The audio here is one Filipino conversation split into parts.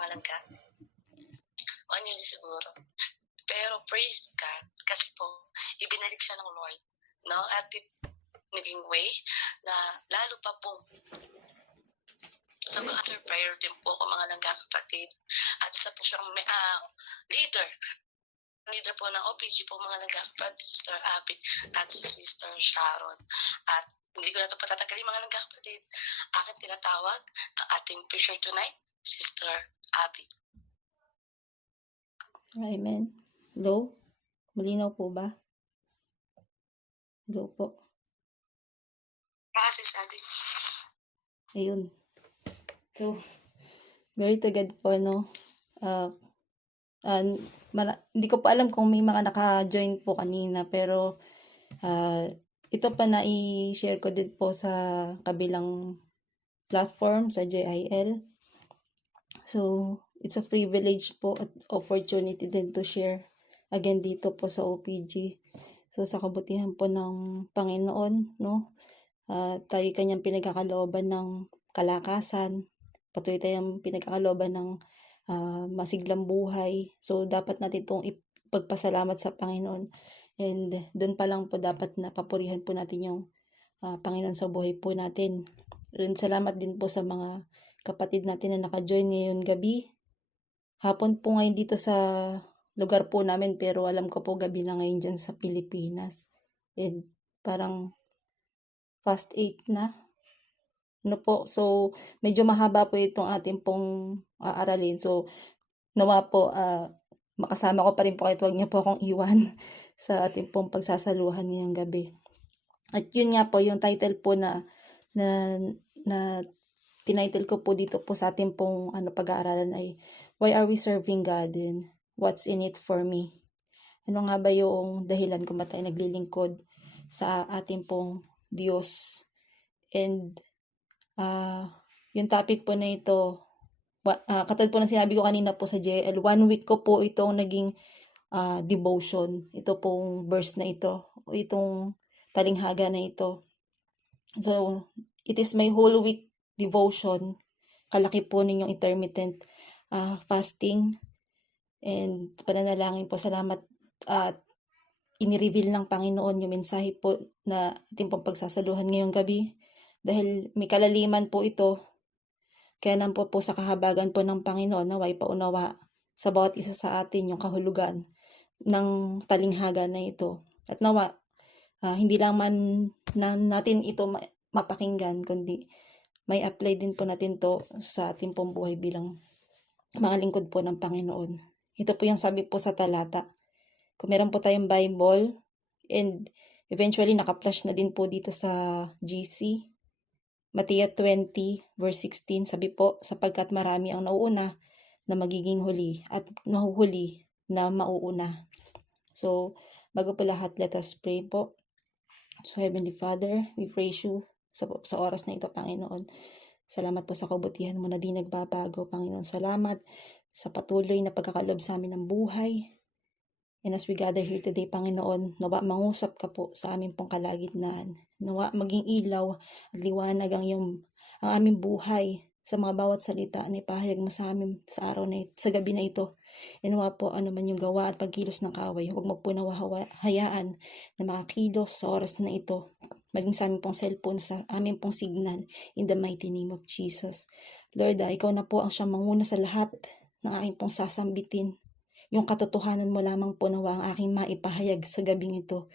pangalaga. 1 year siguro. Pero praise God, kasi po, ibinalik siya ng Lord, no? At naging way na lalo pa po answer prayer din po ako mga langga kapatid. At isa po siyang leader po ng OPG po mga langga kapatid, Sister Abby at si Sister Sharon. At hindi ko na ito patatagalin mga langga kapatid. Akin tinatawag ang ating preacher tonight, Sister Abby. Amen. Hello? Malinaw po ba? Hello po. Sis Abby. Ayun. So, glory to God po, no? Hindi ko pa alam kung may mga naka-join po kanina, pero ito pa na i-share ko din po sa kabilang platform, sa JIL. So, it's a privilege po at opportunity din to share again dito po sa OPG. So, sa kabutihan po ng Panginoon, no? Tayo kanyang pinagkakalooban ng kalakasan, patuloy tayong pinagkakalooban ng masiglang buhay. So, dapat natin itong ipagpasalamat sa Panginoon. And doon pa lang po dapat na papurihan po natin yung Panginoon sa buhay po natin. And salamat din po sa mga kapatid natin na naka-join ngayon gabi. Hapon po ngayon dito sa lugar po namin, pero alam ko po gabi na ngayon dyan sa Pilipinas. And parang past 8 na. Ano po, so medyo mahaba po itong ating pong aaralin. So nawa po makasama ko pa rin po kahit huwag niyo po akong iwan sa ating pong pagsasaluhan ngayong gabi. At yun nga po, yung title po na tinitle ko po dito po sa ating pong pag-aaralan ay Why Are We Serving God and What's in It for Me? Ano nga ba yung dahilan kung ba't tayo naglilingkod sa ating pong Diyos? And yung topic po na ito, katulad po na sinabi ko kanina po sa JL, 1 week ko po itong naging devotion. Ito pong verse na ito, o itong talinghaga na ito. So, it is my whole week devotion. Kalaki po ninyong intermittent fasting and pananalangin po. Salamat at inireveal ng Panginoon yung mensahe po na ating pong pagsasaluhan ngayong gabi. Dahil may kalaliman po ito, kaya nang po sa kahabagan po ng Panginoon, naway paunawa sa bawat isa sa atin yung kahulugan ng talinghaga na ito. At nawa, hindi lang man natin ito mapakinggan, kundi may apply din po natin to sa ating pong buhay bilang mga lingkod po ng Panginoon. Ito po yung sabi po sa talata. Kung meron po tayong Bible, and eventually naka-flash na din po dito sa GC, Matthew 20 verse 16, sabi po, sapagkat marami ang nauuna na magiging huli at nahuhuli na mauuna. So, bago po lahat, let us pray po. So, Heavenly Father, we praise you sa oras na ito, Panginoon. Salamat po sa kabutihan mo na di nagbabago, Panginoon. Salamat sa patuloy na pagkakalob sa amin ng buhay. And as we gather here today, Panginoon, nawa mangusap ka po sa aming pong kalagitnaan. Nawa maging ilaw at liwanag ang aming buhay sa mga bawat salita na ipahayag mo sa amin sa araw na ito, sa gabi na ito. And nawa po ano man yung gawa at pagkilos ng kaaway, huwag mo po hayaan na makakilos sa oras na ito. Maging sa aming pong cellphone, sa aming pong signal, in the mighty name of Jesus. Lord, ikaw na po ang siyang manguna sa lahat ng aking pong sasambitin. Yung katotohanan mo lamang po nawa ang aking maipahayag sa gabing ito.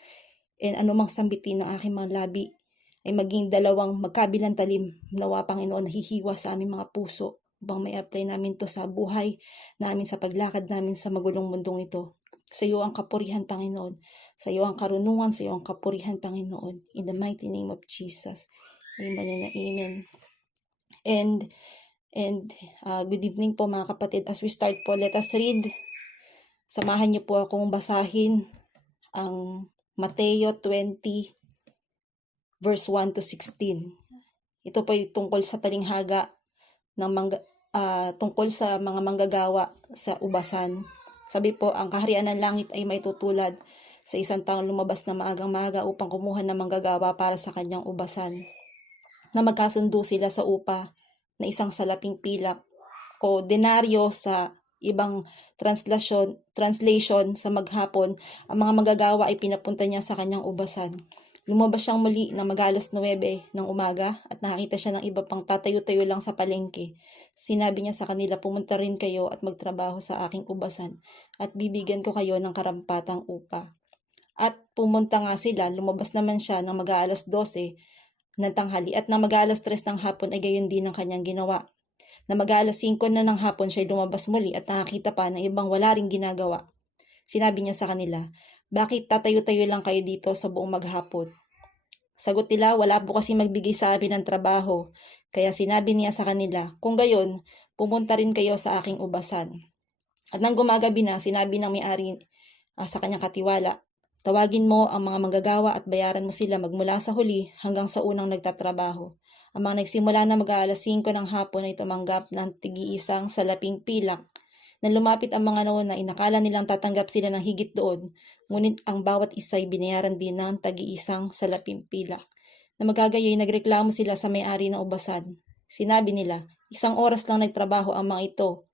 And anumang sambitin ng aking mga labi ay maging dalawang magkabilang talim, nawa Panginoon, nahihiwa sa aming mga puso upang may apply namin to sa buhay namin, sa paglakad namin sa magulong mundong ito. Sa iyo ang kapurihan, Panginoon. Sa iyo ang karunungan, sa iyo ang kapurihan, Panginoon. In the mighty name of Jesus. Amen and amen. And good evening po mga kapatid. As we start po, let us read. Samahan niyo po akong basahin ang Mateo 20 verse 1 to 16. Ito po ay tungkol sa talinghaga tungkol sa mga manggagawa sa ubasan. Sabi po, ang kaharian ng langit ay may tutulad sa isang taong lumabas na maagang-maaga upang kumuha ng manggagawa para sa kanyang ubasan. Na magkasundo sila sa upa na isang salaping pilak po denaryo sa ibang translation sa maghapon, ang mga manggagawa ay pinapunta niya sa kanyang ubasan. Lumabas siyang muli ng mag-aalas 9 ng umaga at nakakita siya ng iba pang tatayo-tayo lang sa palengke. Sinabi niya sa kanila, pumunta rin kayo at magtrabaho sa aking ubasan at bibigyan ko kayo ng karampatang upa. At pumunta nga sila, lumabas naman siya ng mag-aalas 12 ng tanghali at na mag-aalas 3 ng hapon ay gayon din ang kanyang ginawa. Na mag-aalas 5 na ng hapon siya lumabas muli at nakakita pa ng ibang wala ring ginagawa. Sinabi niya sa kanila, bakit tatayo-tayo lang kayo dito sa buong maghapon? Sagot nila, wala po kasi magbigay sa amin ng trabaho. Kaya sinabi niya sa kanila, kung gayon, pumunta rin kayo sa aking ubasan. At nang gumagabi na, sinabi ng may-ari sa kanyang katiwala, tawagin mo ang mga manggagawa at bayaran mo sila magmula sa huli hanggang sa unang nagtatrabaho. Ang mga nagsimula na mag-aalas 5 ng hapon ay tumanggap ng tig-iisang salaping pilak. Nang lumapit ang mga nauna, inakala nilang tatanggap sila ng higit doon, ngunit ang bawat isa ay binayaran din ng tag-iisang salaping pilak. Na magagayoy, nagreklamo sila sa may-ari ng ubasan. Sinabi nila, 1 oras lang nagtrabaho ang mga ito,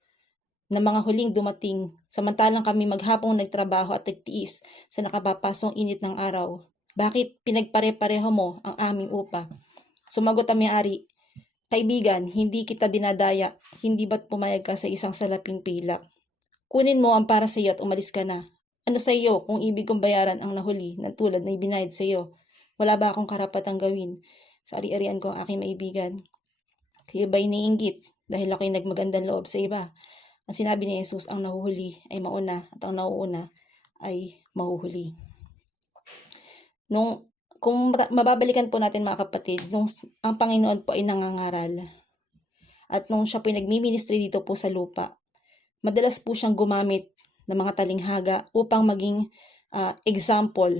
na mga huling dumating, samantalang kami maghapong nagtrabaho at nagtiis sa nakapapasong init ng araw. Bakit pinagpare-pareho mo ang aming upa? Sumagot ang may-ari, kaibigan, hindi kita dinadaya, hindi ba't pumayag ka sa isang salaping pilak? Kunin mo ang para sa iyo at umalis ka na. Ano sa iyo kung ibig kong bayaran ang nahuli ng tulad na ibinayad sa iyo? Wala ba akong karapatang gawin sa ari-arian ko ang aking maibigan? Kayo ba'y iniinggit dahil ako'y nagmagandang loob sa iba? Ang sinabi ni Jesus, ang nahuhuli ay mauna at ang nauuna ay mahuhuli. Kung mababalikan po natin mga kapatid, ang Panginoon po ay nangangaral at nung siya po ay nagmi-ministry dito po sa lupa, madalas po siyang gumamit ng mga talinghaga upang maging example,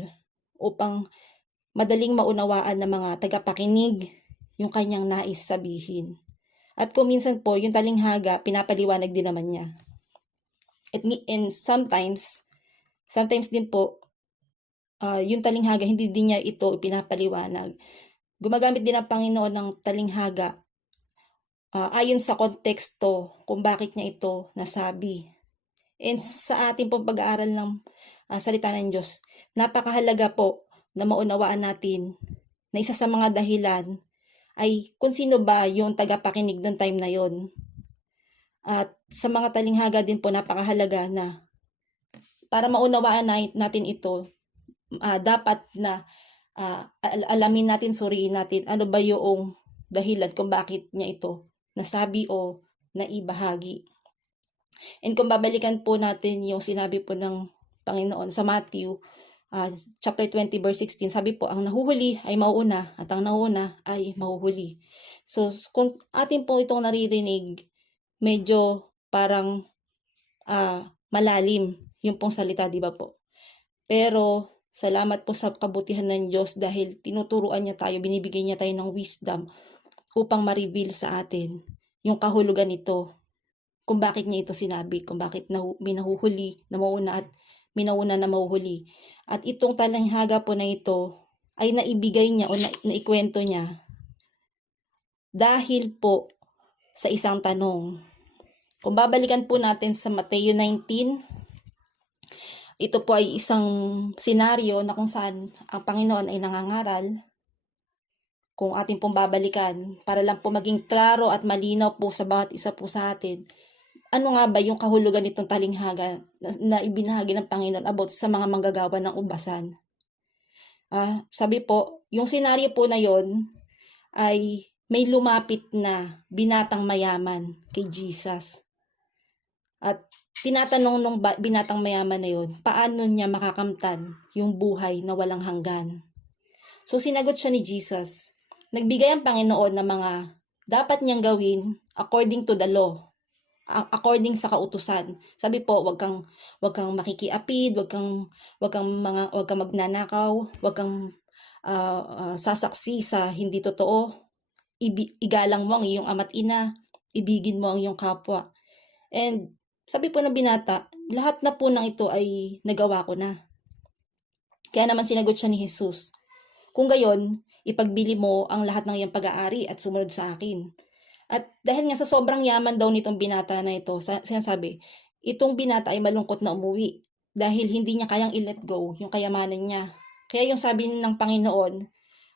upang madaling maunawaan ng mga tagapakinig yung kanyang nais sabihin. At kung minsan po, yung talinghaga, pinapaliwanag din naman niya. And sometimes din po, yung talinghaga, hindi din niya ito pinapaliwanag. Gumagamit din ang Panginoon ng talinghaga ayon sa konteksto kung bakit niya ito nasabi. And sa ating pong pag-aaral ng salita ng Diyos, napakahalaga po na maunawaan natin na isa sa mga dahilan ay kung sino ba yung tagapakinig noong time na yon. At sa mga talinghaga din po, napakahalaga na para maunawaan natin ito, dapat na alamin natin, suriin natin ano ba yung dahilan kung bakit niya ito nasabi o naibahagi. And kung babalikan po natin yung sinabi po ng Panginoon sa Matthew chapter 20 verse 16, sabi po, ang nahuhuli ay mauuna at ang nauuna ay mahuhuli. So kung atin po itong naririnig, medyo parang malalim yung pong salita, di ba po? Pero salamat po sa kabutihan ng Diyos dahil tinuturuan niya tayo, binibigyan niya tayo ng wisdom upang ma-reveal sa atin yung kahulugan nito, kung bakit niya ito sinabi, kung bakit may nahuhuli na mauna at minauna na mahuhuli. At itong talinghaga po na ito ay naibigay niya o naikwento niya dahil po sa isang tanong. Kung babalikan po natin sa Mateo 19, ito po ay isang senaryo na kung saan ang Panginoon ay nangangaral. Kung atin pong babalikan, para lang po maging klaro at malinaw po sa bawat isa po sa atin, ano nga ba yung kahulugan nitong talinghaga na ibinahagi ng Panginoon about sa mga manggagawa ng ubasan? Sabi po, yung senaryo po na yon ay may lumapit na binatang mayaman kay Jesus. At tinatanong nung binatang mayaman na yon, paano niya makakamtan yung buhay na walang hanggan? So sinagot siya ni Jesus, nagbigay ang Panginoon ng mga dapat niyang gawin according to the law, according sa kautusan. Sabi po, wag kang makikiapid, wag kang magnanakaw, wag kang sasaksi sa hindi totoo. Igalang mo ang iyong ama't ina, ibigin mo ang iyong kapwa. And sabi po ng binata, lahat na po ng ito ay nagawa ko na. Kaya naman sinagot siya ni Jesus, kung gayon, ipagbili mo ang lahat ng iyong pag-aari at sumunod sa akin. At dahil nga sa sobrang yaman daw nitong binata na ito, sinasabi, itong binata ay malungkot na umuwi dahil hindi niya kayang i-let go yung kayamanan niya. Kaya yung sabi ng Panginoon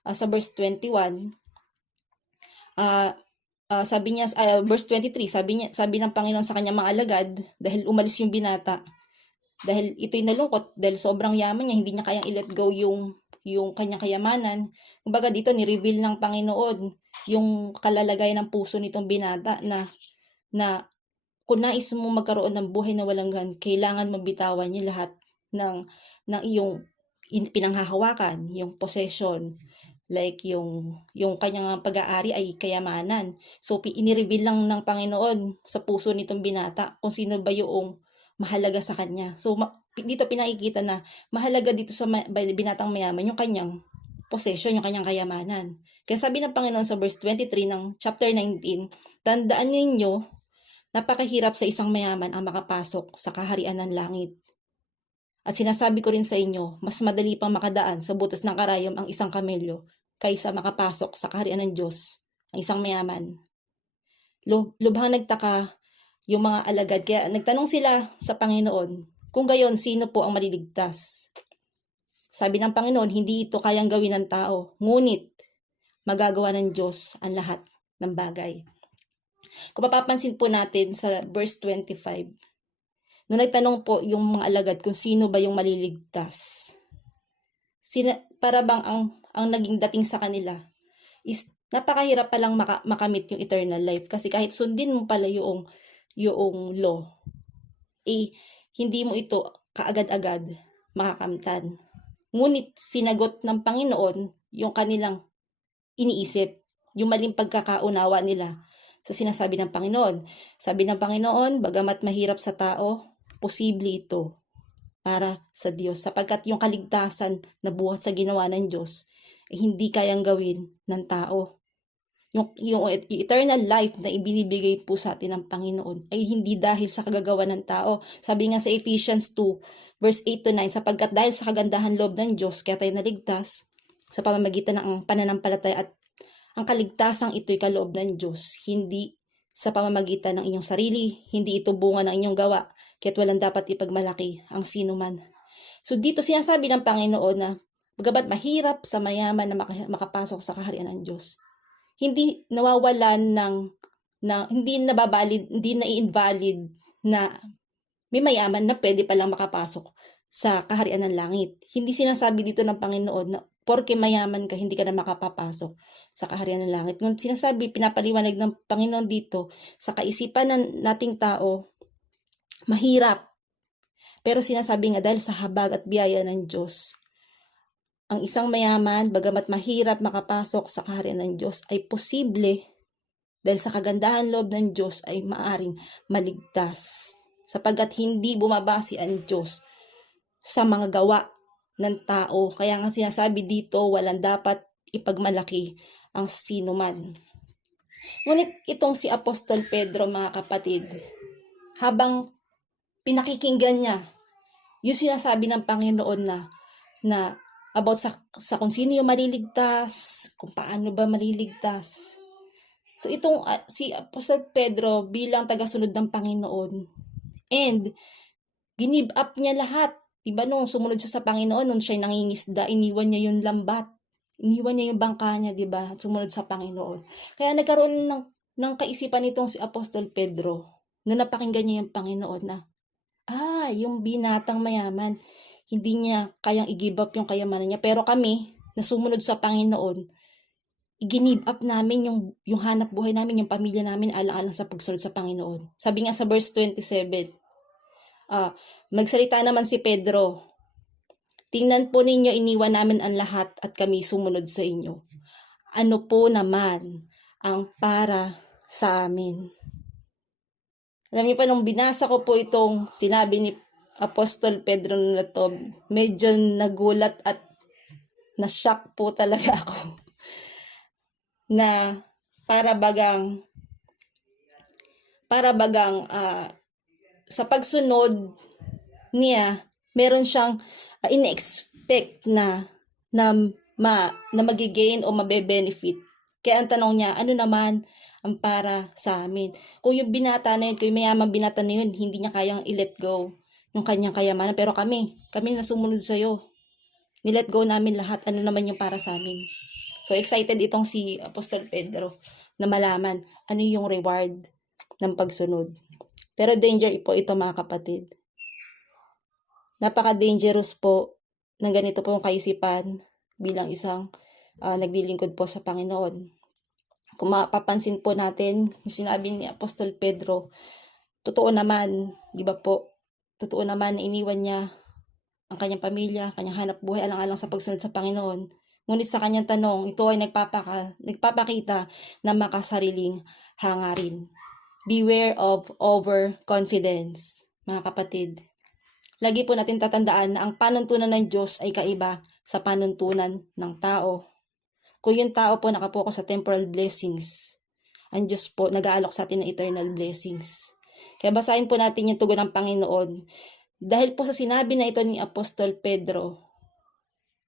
sa verse 21, sabi niya, verse 23, sabi ng Panginoon sa kanyang mga alagad, dahil umalis yung binata, dahil ito'y nalungkot, dahil sobrang yaman niya, hindi niya kayang i-let go yung kanyang kayamanan. Kumbaga dito, ni-reveal ng Panginoon yung kalalagay ng puso nitong binata na kung nais mo magkaroon ng buhay na walang hanggan, kailangan mabitawan niya lahat ng iyong pinanghahawakan, yung possession, like yung kanyang pag-aari ay kayamanan. So, inireveal lang ng Panginoon sa puso nitong binata kung sino ba yung mahalaga sa kanya. So, dito pinakikita na mahalaga dito sa binatang mayaman yung kanyang possession, yung kanyang kayamanan. Kaya sabi ng Panginoon sa verse 23 ng chapter 19, tandaan ninyo, napakahirap sa isang mayaman ang makapasok sa kaharian ng langit. At sinasabi ko rin sa inyo, mas madali pang makadaan sa butas ng karayom ang isang kamelyo kaysa makapasok sa kaharian ng Diyos, ang isang mayaman. Lubhang nagtaka yung mga alagad, kaya nagtanong sila sa Panginoon, kung gayon, sino po ang maliligtas? Sabi ng Panginoon, hindi ito kayang gawin ng tao, ngunit magagawa ng Diyos ang lahat ng bagay. Kung mapapansin po natin sa verse 25, nung nagtanong po yung mga alagad kung sino ba yung maliligtas, para bang ang naging dating sa kanila is napakahirap palang makamit yung eternal life, kasi kahit sundin mo pala yung law, hindi mo ito kaagad-agad makakamtan. Ngunit sinagot ng Panginoon yung kanilang iniisip, yung maling pagkakaunawa nila sa sinasabi ng Panginoon. Sabi ng Panginoon, bagamat mahirap sa tao, posible ito para sa Diyos, sapagkat yung kaligtasan na buhat sa ginawa ng Diyos ay hindi kayang gawin ng tao. Yung eternal life na ibinibigay po sa atin ng Panginoon ay hindi dahil sa kagagawa ng tao. Sabi nga sa Ephesians 2, verse 8-9, sapagkat dahil sa kagandahan loob ng Diyos, kaya tayo naligtas sa pamamagitan ng pananampalataya, at ang kaligtasang ito'y kaloob ng Diyos, hindi sa pamamagitan ng inyong sarili, hindi ito bunga ng inyong gawa, kaya't walang dapat ipagmalaki ang sino man. So dito sinasabi ng Panginoon na bagamat mahirap sa mayaman na makapasok sa kaharian ng Diyos, hindi nawawalan hindi nababalid, hindi na-invalid na may mayaman na pwede palang makapasok sa kaharian ng langit. Hindi sinasabi dito ng Panginoon na porke mayaman ka, hindi ka na makapapasok sa kaharian ng langit. Nung sinasabi, pinapaliwanag ng Panginoon dito, sa kaisipan ng nating tao, mahirap. Pero sinasabi nga dahil sa habag at biyaya ng Diyos, ang isang mayaman, bagamat mahirap makapasok sa kaharian ng Diyos, ay posible dahil sa kagandahan loob ng Diyos ay maaring maligtas. Sapagkat hindi bumabase ang Diyos sa mga gawa ng tao. Kaya nga sinasabi dito, walang dapat ipagmalaki ang sino man. Ngunit itong si Apostol Pedro, mga kapatid, habang pinakikinggan niya yung sinasabi ng Panginoon na about sa kung sino yung maliligtas, kung paano ba maliligtas. So itong si Apostol Pedro bilang tagasunod ng Panginoon, and ginib up niya lahat. Diba nung sumunod siya sa Panginoon, nung siya'y nangingisda, iniwan niya yung lambat. Iniwan niya yung bangka niya, diba? Sumunod sa Panginoon. Kaya nagkaroon ng kaisipan nitong si Apostol Pedro, na napakinggan niya yung Panginoon na, yung binatang mayaman, hindi niya kayang i-give up yung kayamanan niya. Pero kami, na sumunod sa Panginoon, i-give up namin yung hanap buhay namin, yung pamilya namin, alang-alang sa pagsunod sa Panginoon. Sabi nga sa verse 27, magsalita naman si Pedro, tingnan po ninyo, iniwan namin ang lahat at kami sumunod sa inyo. Ano po naman ang para sa amin? Alam niyo pa, nung binasa ko po itong sinabi ni Apostol Pedro na to, medyo nagulat at na-shock po talaga ako. Na para bagang sa pagsunod niya, meron siyang in-expect na magigain o mabe-benefit Kaya ang tanong niya, ano naman ang para sa amin? Kung yung binata na yun, kung yung mayamang binata na yun, hindi niya kayang i-let go yung kanyang kayamanan. Pero kami na sumunod sa'yo. Nilet go namin lahat. Ano naman yung para sa amin? So, excited itong si Apostol Pedro na malaman ano yung reward ng pagsunod. Pero danger po ito mga kapatid. Napaka-dangerous po ng ganito pong kaisipan bilang isang naglilingkod po sa Panginoon. Kung mapapansin po natin, yung sinabi ni Apostol Pedro, totoo naman, di ba po? Totoo naman na iniwan niya ang kanyang pamilya, kanyang hanap buhay alang-alang sa pagsunod sa Panginoon. Ngunit sa kanyang tanong, ito ay nagpapakita ng makasariling hangarin. Beware of overconfidence, mga kapatid. Lagi po natin tatandaan na ang panuntunan ng Diyos ay kaiba sa panuntunan ng tao. Kung yung tao po nakapokus sa temporal blessings, ang Diyos po nag-aalok sa atin ng eternal blessings. Kaya basahin po natin yung tugon ng Panginoon. Dahil po sa sinabi na ito ni Apostol Pedro,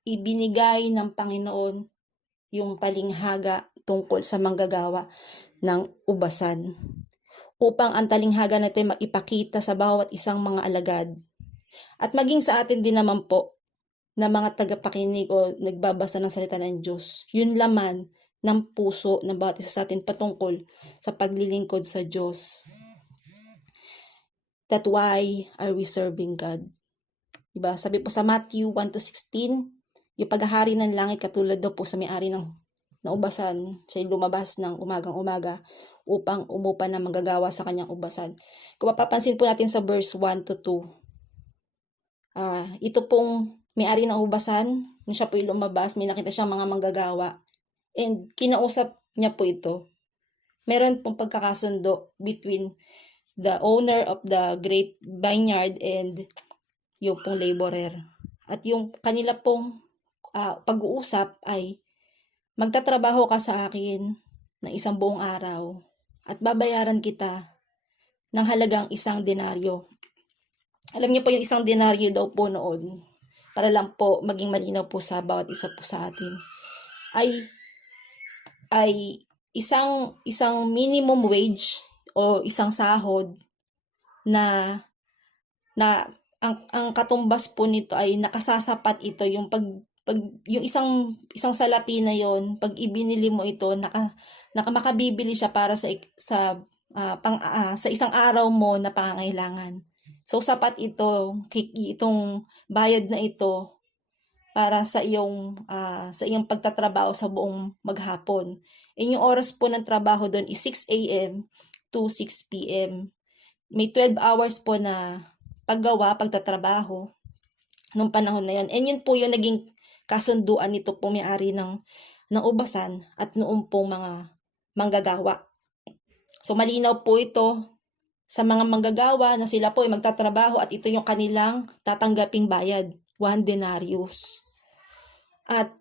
ibinigay ng Panginoon yung talinghaga tungkol sa manggagawa ng ubasan, upang ang talinghaga na ito ay maipakita sa bawat isang mga alagad. At maging sa atin din naman po, na mga tagapakinig o nagbabasa ng salita ng Diyos, yun laman ng puso ng bawat isa sa atin patungkol sa paglilingkod sa Diyos. That why are we serving God? Diba? Sabi po sa Matthew 1-16, yung paghahari ng langit katulad daw po sa may-ari ng ubasan, siya'y lumabas ng umagang-umaga upang umupa na manggagawa sa kanyang ubasan. Kung mapapansin po natin sa verse 1-2, ito pong may-ari ng ubasan, nung siya po lumabas, may nakita siyang mga manggagawa. And kinausap niya po ito. Meron pong pagkakasundo between the owner of the grape vineyard and yung pong laborer. At yung kanila pong pag-uusap ay, magtatrabaho ka sa akin ng isang buong araw at babayaran kita ng halagang 1 denaryo. Alam niyo po yung 1 denaryo daw po noon, para lang po maging malinaw po sa bawat isa po sa atin, ay isang minimum wage o isang sahod na ang katumbas po nito ay nakasasapat ito yung yung isang salapi na yon, pag ibinili mo ito, makabibili siya para sa isang araw mo na pangangailangan. So sapat itong bayad na ito para sa iyong pagtatrabaho sa buong maghapon. And yung oras po ng trabaho doon is 6 a.m. to 6 p.m. May 12 hours po na pagtatrabaho nung panahon na yun. And yun po yung naging kasunduan nito po may-ari ng ubasan at noong pong mga manggagawa. So malinaw po ito sa mga manggagawa na sila po ay magtatrabaho at ito yung kanilang tatanggaping bayad, 1 denarius. At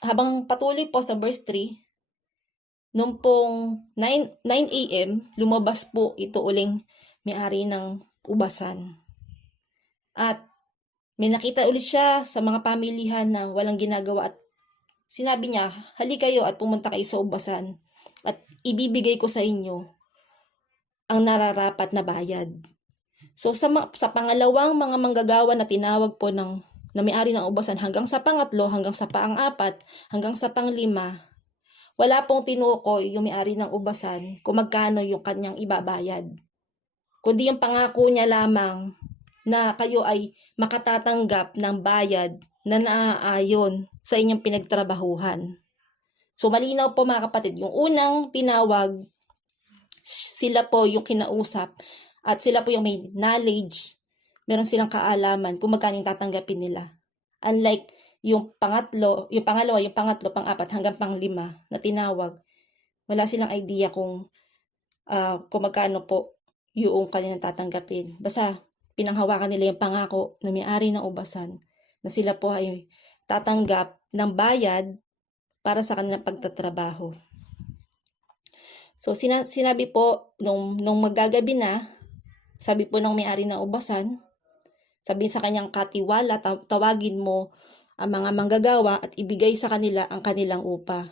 habang patuloy po sa verse 3, nung pong 9 a.m., lumabas po ito uling may-ari ng ubasan. At may nakita ulit siya sa mga pamilihan na walang ginagawa at sinabi niya, hali kayo at pumunta kayo sa ubasan at ibibigay ko sa inyo ang nararapat na bayad. So sa pangalawang mga manggagawa na tinawag po na may-ari ng ubasan hanggang sa pangatlo, hanggang sa pang-4, hanggang sa pang-5, wala pong tinukoy yung may-ari ng ubasan kung magkano yung kanyang ibabayad. Kundi yung pangako niya lamang na kayo ay makatatanggap ng bayad na naaayon sa inyong pinagtrabahuhan. So malinaw po mga kapatid, yung unang tinawag, sila po yung kinausap at sila po yung may knowledge, meron silang kaalaman kung magkano yung tatanggapin nila. Unlike yung pangalawa, yung pangatlo, pang-4 hanggang pang-5 na tinawag, wala silang idea kung magkano po yung kanilang tatanggapin. Basta pinanghawakan nila yung pangako na may-ari ng ubasan na sila po ay tatanggap ng bayad para sa kanilang pagtatrabaho. So sinabi po nung magagabi na, sabi po ng may-ari ng ubasan, sabi sa kanyang katiwala, tawagin mo ang mga manggagawa at ibigay sa kanila ang kanilang upa.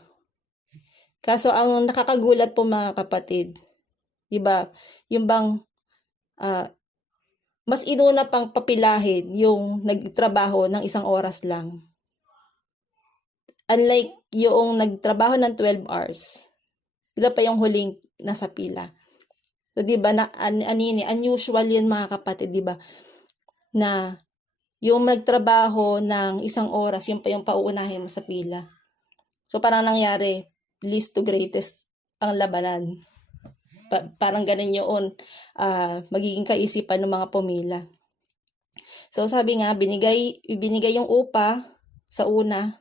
Kaso ang nakakagulat po mga kapatid, 'di ba, yung bang mas inuna pang papilahin yung nagtrabaho ng 1 oras lang. Unlike yung nagtrabaho ng 12 hours, sila pa yung huling nasa pila. So 'di ba unusual yun mga kapatid, 'di ba, na yung magtrabaho ng 1 oras yun pa yung pauunahin mo sa pila. So parang nangyari, least to greatest ang labanan. Parang ganun yun, magiging kaisipan ng mga pumila. So sabi nga, binigay yung upa sa una,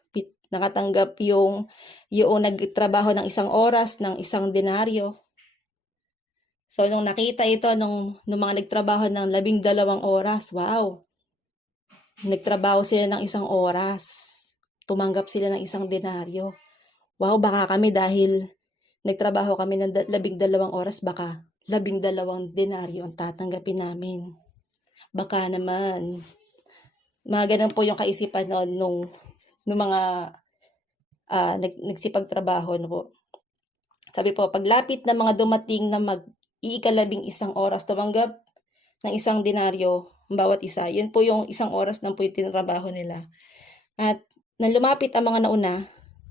nakatanggap yung nagtrabaho ng 1 oras ng 1 denaryo. So nung nakita ito nung mga nagtrabaho ng 12 oras, wow! Nagtrabaho sila ng 1 oras. Tumanggap sila ng 1 denaryo. Wow, baka kami dahil nagtrabaho kami ng 12 oras, baka 12 denaryo ang tatanggapin namin. Baka naman. Mga ganun po yung kaisipan noon nung mga nagsipagtrabaho no po. Sabi po, paglapit ng mga dumating na mag-11 oras, tumanggap ng 1 denaryo ang bawat isa. Yun po yung 1 oras lang po yung tinrabaho nila. At nang lumapit ang mga nauna,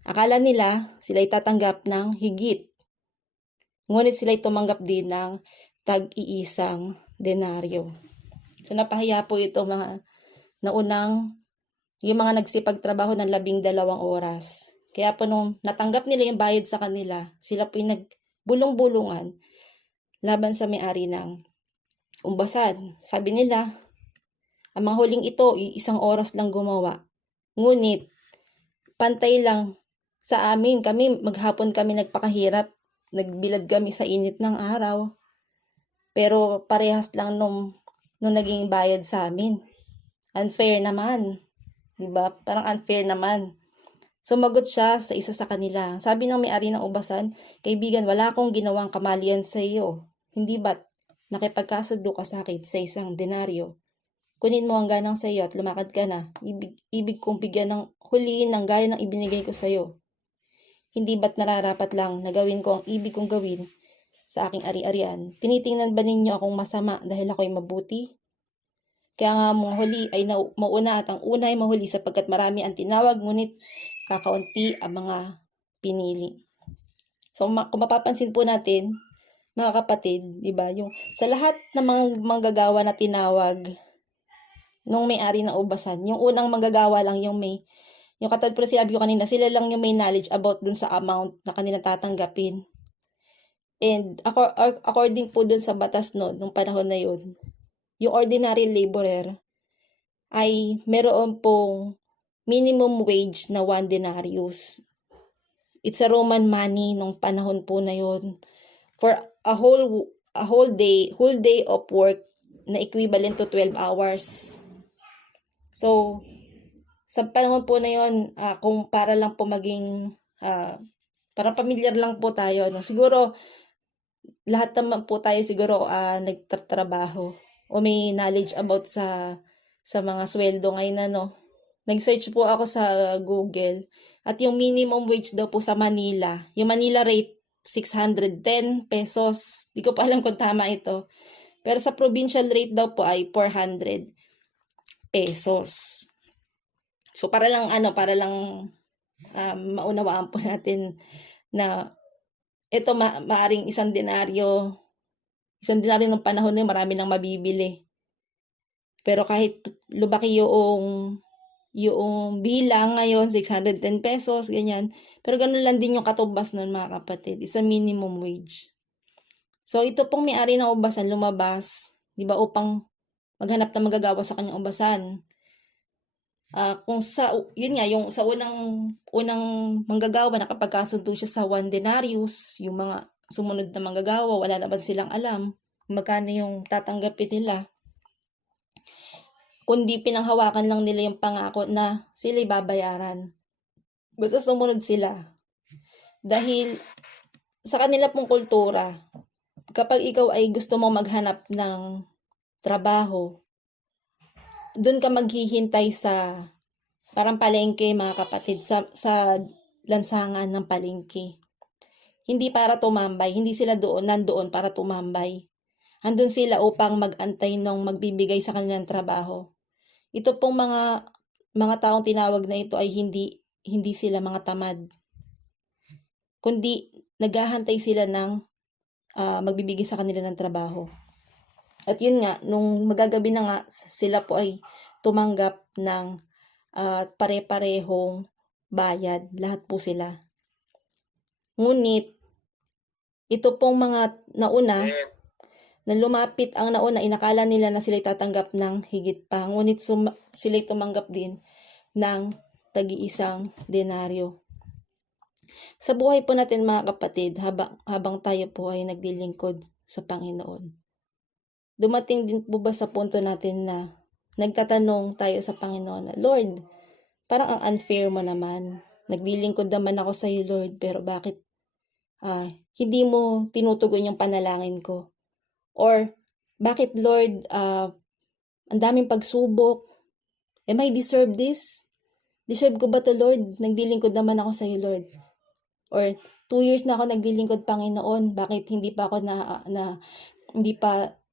akala nila sila'y tatanggap ng higit. Ngunit sila'y tumanggap din ng tag-iisang denaryo. So napahiya po ito mga naunang, yung mga nagsipagtrabaho ng 12 oras. Kaya po nung natanggap nila yung bayad sa kanila, sila po yung nagbulong-bulungan laban sa may-ari ng umbasan. Sabi nila, ang mga huling ito, 1 oras lang gumawa. Ngunit, pantay lang sa amin. Maghapon kami nagpakahirap. Nagbilad kami sa init ng araw. Pero parehas lang nung naging bayad sa amin. Unfair naman. Diba? Parang unfair naman. Sumagot siya sa isa sa kanila. Sabi ng may-ari ng ubasan, kaibigan, wala akong ginawang kamalian sa iyo. Hindi ba't nakipagkasundo ka sa akin sa 1 denaryo? Kunin mo ang ganang sa iyo at lumakad ka na. Ibig kong bigyan ng huliin ng gaya ng ibinigay ko sa iyo. Hindi ba't nararapat lang na gawin ko ang ibig kong gawin sa aking ari-arian? Tinitingnan ba ninyo akong masama dahil ako'y mabuti? Kaya nga mga huli ay mauna at ang una ay mahuli sapagkat marami ang tinawag ngunit kakaunti ang mga pinili. So kung mapapansin po natin, mga kapatid, 'di ba, yung sa lahat ng mga manggagawa na tinawag nung may-ari ng ubasan, yung unang manggagawa lang yung katulad po sinabi ko kanina, sila lang yung may knowledge about dun sa amount na kanilang tatanggapin. And according po dun sa batas nung panahon na yun, yung ordinary laborer ay meron pong minimum wage na 1 denarius. It's a Roman money nung panahon po na yun. For a whole day of work na equivalent to 12 hours. So, sa panahon po na yun, kung para lang po maging, parang pamilyar lang po tayo, no? Siguro, lahat naman po tayo siguro nagtatrabaho o may knowledge about sa mga sweldo ngayon, no? Nag-search po ako sa Google at yung minimum wage daw po sa Manila, yung Manila rate, 610 pesos. Di ko pa alam kung tama ito. Pero sa provincial rate daw po ay 400 pesos. So para lang maunawaan po natin na ito maaring 1 denaryo ng panahon na marami nang mabibili. Pero kahit lumaki yung bilang ngayon, 610 pesos, ganyan. Pero ganun lang din yung katumbas nun mga kapatid. It's a minimum wage. So ito pong may-ari ng ubasan lumabas, 'di ba, upang maghanap ng manggagawa sa kanyang ubasan. Kung yun nga, yung sa unang manggagawa nakapagkasundo siya sa 1 denarius, yung mga sumunod na manggagawa, wala naman silang alam magkano yung tatanggapin nila. Kundi pinanghawakan lang nila yung pangako na sila'y babayaran. Basta sumunod sila. Dahil sa kanila pong kultura, kapag ikaw ay gusto mong maghanap ng trabaho, doon ka maghihintay sa parang palengke mga kapatid, sa lansangan ng palengke. hindi para tumambay, hindi sila nandoon para tumambay. Andun sila upang mag-antay ng magbibigay sa kanilang trabaho. Ito pong mga taong tinawag na ito ay hindi sila mga tamad, kundi naghahantay sila ng magbibigay sa kanila ng trabaho. At yun nga, nung magagabi na nga, sila po ay tumanggap ng pare-parehong bayad. Lahat po sila. Ngunit, ito pong mga nauna, na lumapit ang nauna, inakala nila na sila'y tatanggap ng higit pa. Ngunit sila'y tumanggap din ng tagi-isang denaryo. Sa buhay po natin mga kapatid, habang tayo po ay naglilingkod sa Panginoon, dumating din po ba sa punto natin na nagtatanong tayo sa Panginoon na, Lord, parang ang unfair mo naman. Naglilingkod naman ako sa iyo, Lord, pero bakit hindi mo tinutugon yung panalangin ko? Or, bakit Lord, ang daming pagsubok? Am I deserve this? Deserve ko ba to, Lord? Naglilingkod naman ako sa iyo, Lord. Or, 2 years na ako naglilingkod, Panginoon. Bakit hindi pa ako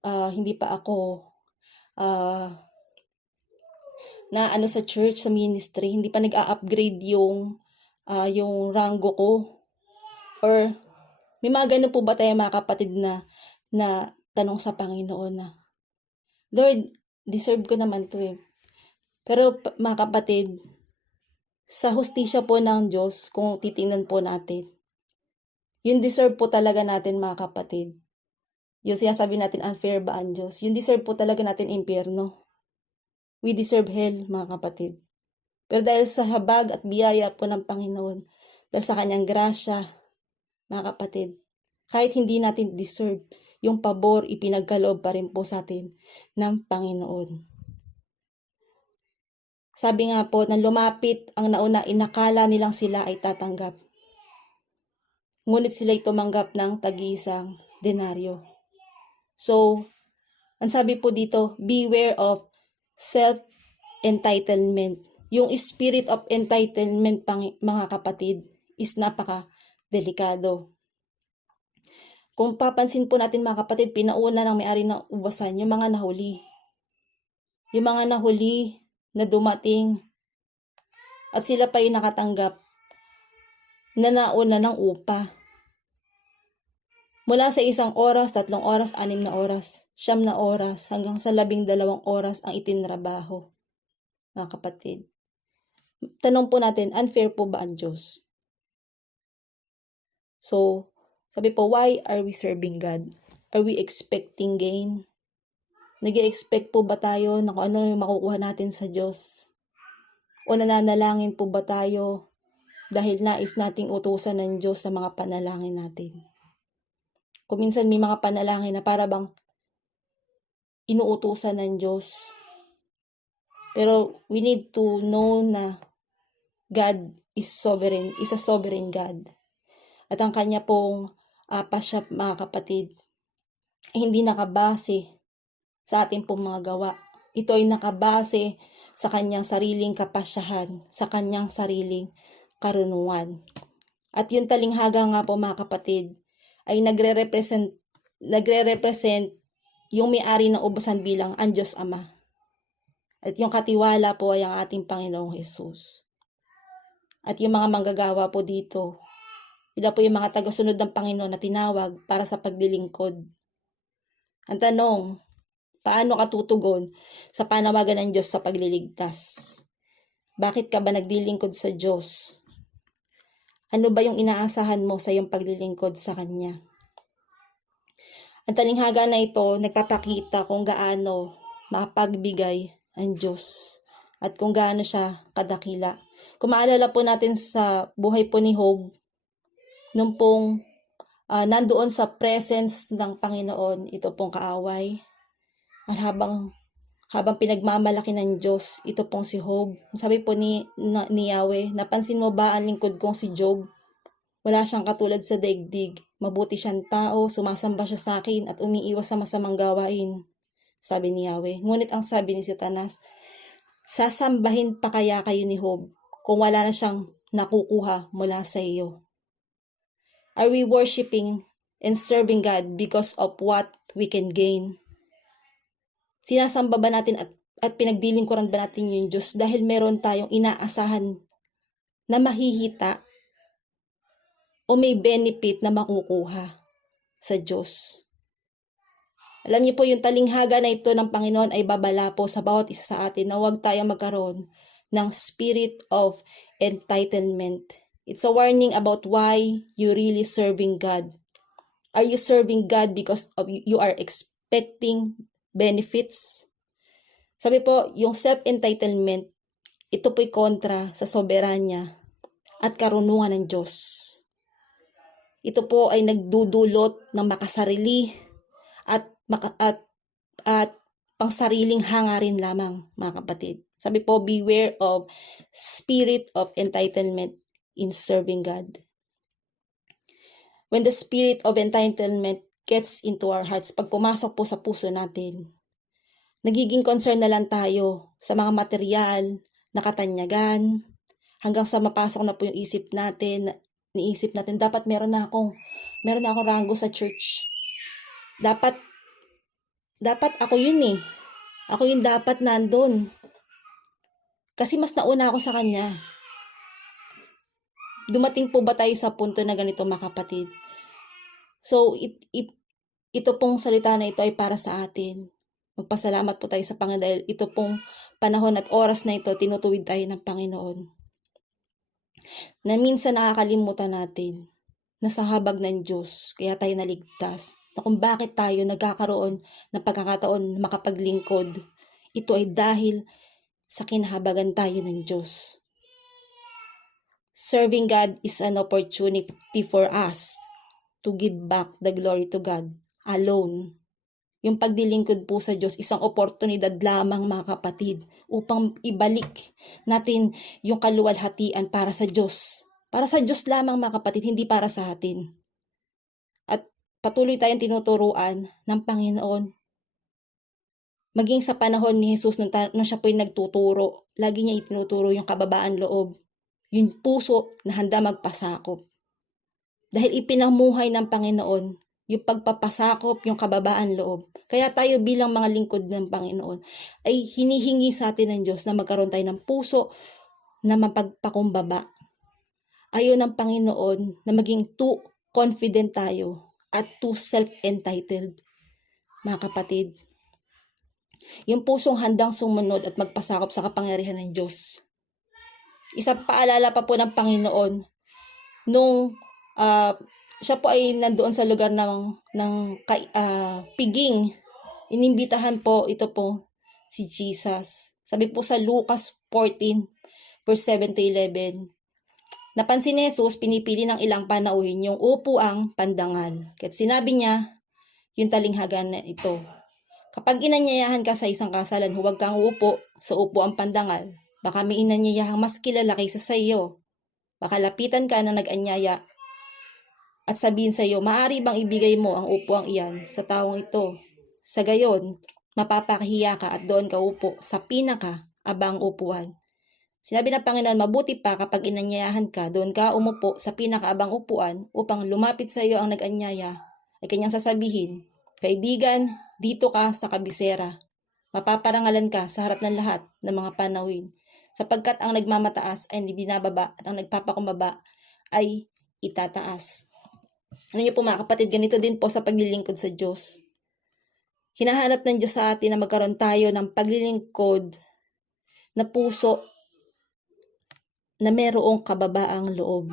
hindi pa ako na sa church, sa ministry, hindi pa nag-a-upgrade yung ranggo ko? Or may mga ganun po ba tayo mga kapatid na tanong sa Panginoon na, Lord, deserve ko naman to eh. Pero mga kapatid, sa hustisya po ng Diyos, kung titingnan po natin, yung deserve po talaga natin mga kapatid. Yung sinasabi natin, unfair ba ang Diyos? Yung deserve po talaga natin impyerno. We deserve hell, mga kapatid. Pero dahil sa habag at biyaya po ng Panginoon, dahil sa kanyang grasya, mga kapatid, kahit hindi natin deserve, yung pabor ipinagkaloob pa rin po sa atin ng Panginoon. Sabi nga po, na lumapit ang nauna, inakala nilang sila ay tatanggap. Ngunit sila'y tumanggap ng tag-iisang denaryo. So, ang sabi po dito, beware of self-entitlement. Yung spirit of entitlement, mga kapatid, is napaka-delikado. Kung papansin po natin mga kapatid, pinauna ng may-ari ng ubasan, yung mga nahuli. Yung mga nahuli na dumating at sila pa yung nakatanggap na nauna ng upa. Mula sa 1 oras, 3 oras, 6 na oras, 9 na oras, hanggang sa 12 oras ang itinrabaho. Mga kapatid. Tanong po natin, unfair po ba ang Diyos? So, sabi po, why are we serving God? Are we expecting gain? Nag-i-expect po ba tayo na kung ano yung makukuha natin sa Diyos? O nananalangin po ba tayo dahil nais nating utusan ng Diyos sa mga panalangin natin? Kung minsan may mga panalangin na para bang inuutusan ng Diyos. Pero we need to know na God is sovereign, is a sovereign God. At ang kanya pong pasya, mga kapatid, hindi nakabase sa ating pong mga gawa. Ito ay nakabase sa kanyang sariling kapasyahan, sa kanyang sariling karunungan. At yung talinghaga nga po mga kapatid, ay nagre-represent yung may-ari ng ubasan bilang ang Diyos Ama. At yung katiwala po ay ang ating Panginoong Jesus. At yung mga manggagawa po dito, sila po yung mga tagasunod ng Panginoon na tinawag para sa paglilingkod. Ang tanong, paano ka tutugon sa panawagan ng Diyos sa pagliligtas? Bakit ka ba naglilingkod sa Diyos? Ano ba yung inaasahan mo sa iyong paglilingkod sa Kanya? Ang talinghaga na ito, nagpapakita kung gaano mapagbigay ang Diyos at kung gaano siya kadakila. Kung maalala po natin sa buhay po ni Job, nung pong nandoon sa presence ng Panginoon, ito pong kaaway. At habang pinagmamalaki ng Diyos, ito pong si Job. Sabi po ni Yahweh, napansin mo ba ang lingkod kong si Job? Wala siyang katulad sa daigdig. Mabuti siyang tao, sumasamba siya sa akin at umiiwas sa masamang gawain. Sabi ni Yahweh. Ngunit ang sabi ni Satanas, sasambahin pa kaya kayo ni Job kung wala na siyang nakukuha mula sa iyo? Are we worshiping and serving God because of what we can gain? Sinasamba ba natin at pinagdilingkuran ba natin yung Diyos dahil meron tayong inaasahan na mahihita o may benefit na makukuha sa Diyos? Alam niyo po, yung talinghaga na ito ng Panginoon ay babala po sa bawat isa sa atin na huwag tayong magkaroon ng spirit of entitlement. It's a warning about why you really serving God. Are you serving God because of you are expecting benefits? Sabi po, yung self-entitlement, ito po'y kontra sa soberanya at karunungan ng Diyos. Ito po ay nagdudulot ng makasarili at pangsariling hangarin lamang, mga kapatid. Sabi po, beware of spirit of entitlement in serving God. When the spirit of entitlement gets into our hearts, pag pumasok po sa puso natin, nagiging concern na lang tayo sa mga material, na katanyagan, hanggang sa mapasok na po yung isip natin, dapat meron na akong ranggo sa church. Dapat ako yun eh. Ako yung dapat nandun. Kasi mas nauna ako sa kanya. Dumating po ba tayo sa punto na ganito, mga kapatid? So, ito pong salita na ito ay para sa atin. Magpasalamat po tayo sa Panginoon dahil ito pong panahon at oras na ito, tinutuwid tayo ng Panginoon. Na minsan nakakalimutan natin na sa habag ng Diyos, kaya tayo naligtas. Na kung bakit tayo nagkakaroon ng pagkakataon na makapaglingkod, ito ay dahil sa kinahabagan tayo ng Diyos. Serving God is an opportunity for us to give back the glory to God alone. Yung pagdilingkod po sa Diyos, isang oportunidad lamang, mga kapatid, upang ibalik natin yung kaluwalhatian para sa Diyos. Para sa Diyos lamang, mga kapatid, hindi para sa atin. At patuloy tayong tinuturuan ng Panginoon. Maging sa panahon ni Jesus, nung siya po'y nagtuturo, lagi niya itinuturo yung kababaan loob. Yung puso na handa magpasakop. Dahil ipinamuhay ng Panginoon yung pagpapasakop, yung kababaan loob. Kaya tayo bilang mga lingkod ng Panginoon ay hinihingi sa atin ng Diyos na magkaroon tayo ng puso na mapagpakumbaba. Ayaw ng Panginoon na maging too confident tayo at too self-entitled. Mga kapatid, yung pusong handang sumunod at magpasakop sa kapangyarihan ng Diyos. Isang paalala pa po ng Panginoon nung siya po ay nandoon sa lugar ng piging. Inimbitahan po ito po si Jesus. Sabi po sa Lucas 14 verse 7-11. Napansin ni Jesus, pinipili ng ilang panauhin yung upuang pandangal. Kaya't sinabi niya yung talinghagan na ito. Kapag inanyayahan ka sa isang kasalan, huwag kang uupo sa upuang pandangal. Baka may inanyayahang mas kilala kaysa sa iyo. Baka lapitan ka na nag-anyaya at sabihin sa iyo, maaari bang ibigay mo ang upuang iyan sa taong ito? Sa gayon, mapapakahiya ka at doon ka upo sa pinaka-abang upuan. Sinabi ng Panginoon, mabuti pa kapag inanyayahan ka, doon ka umupo sa pinaka-abang upuan upang lumapit sa iyo ang nag-anyaya. Ay kanyang sasabihin, kaibigan, dito ka sa kabisera. Mapaparangalan ka sa harap ng lahat ng mga panawin. Sapagkat ang nagmamataas ay binababa at ang nagpapakumbaba ay itataas. Ano niyo po, mga kapatid, ganito din po sa paglilingkod sa Diyos. Hinahanap ng Diyos sa atin na magkaroon tayo ng paglilingkod na puso na merong kababaang loob.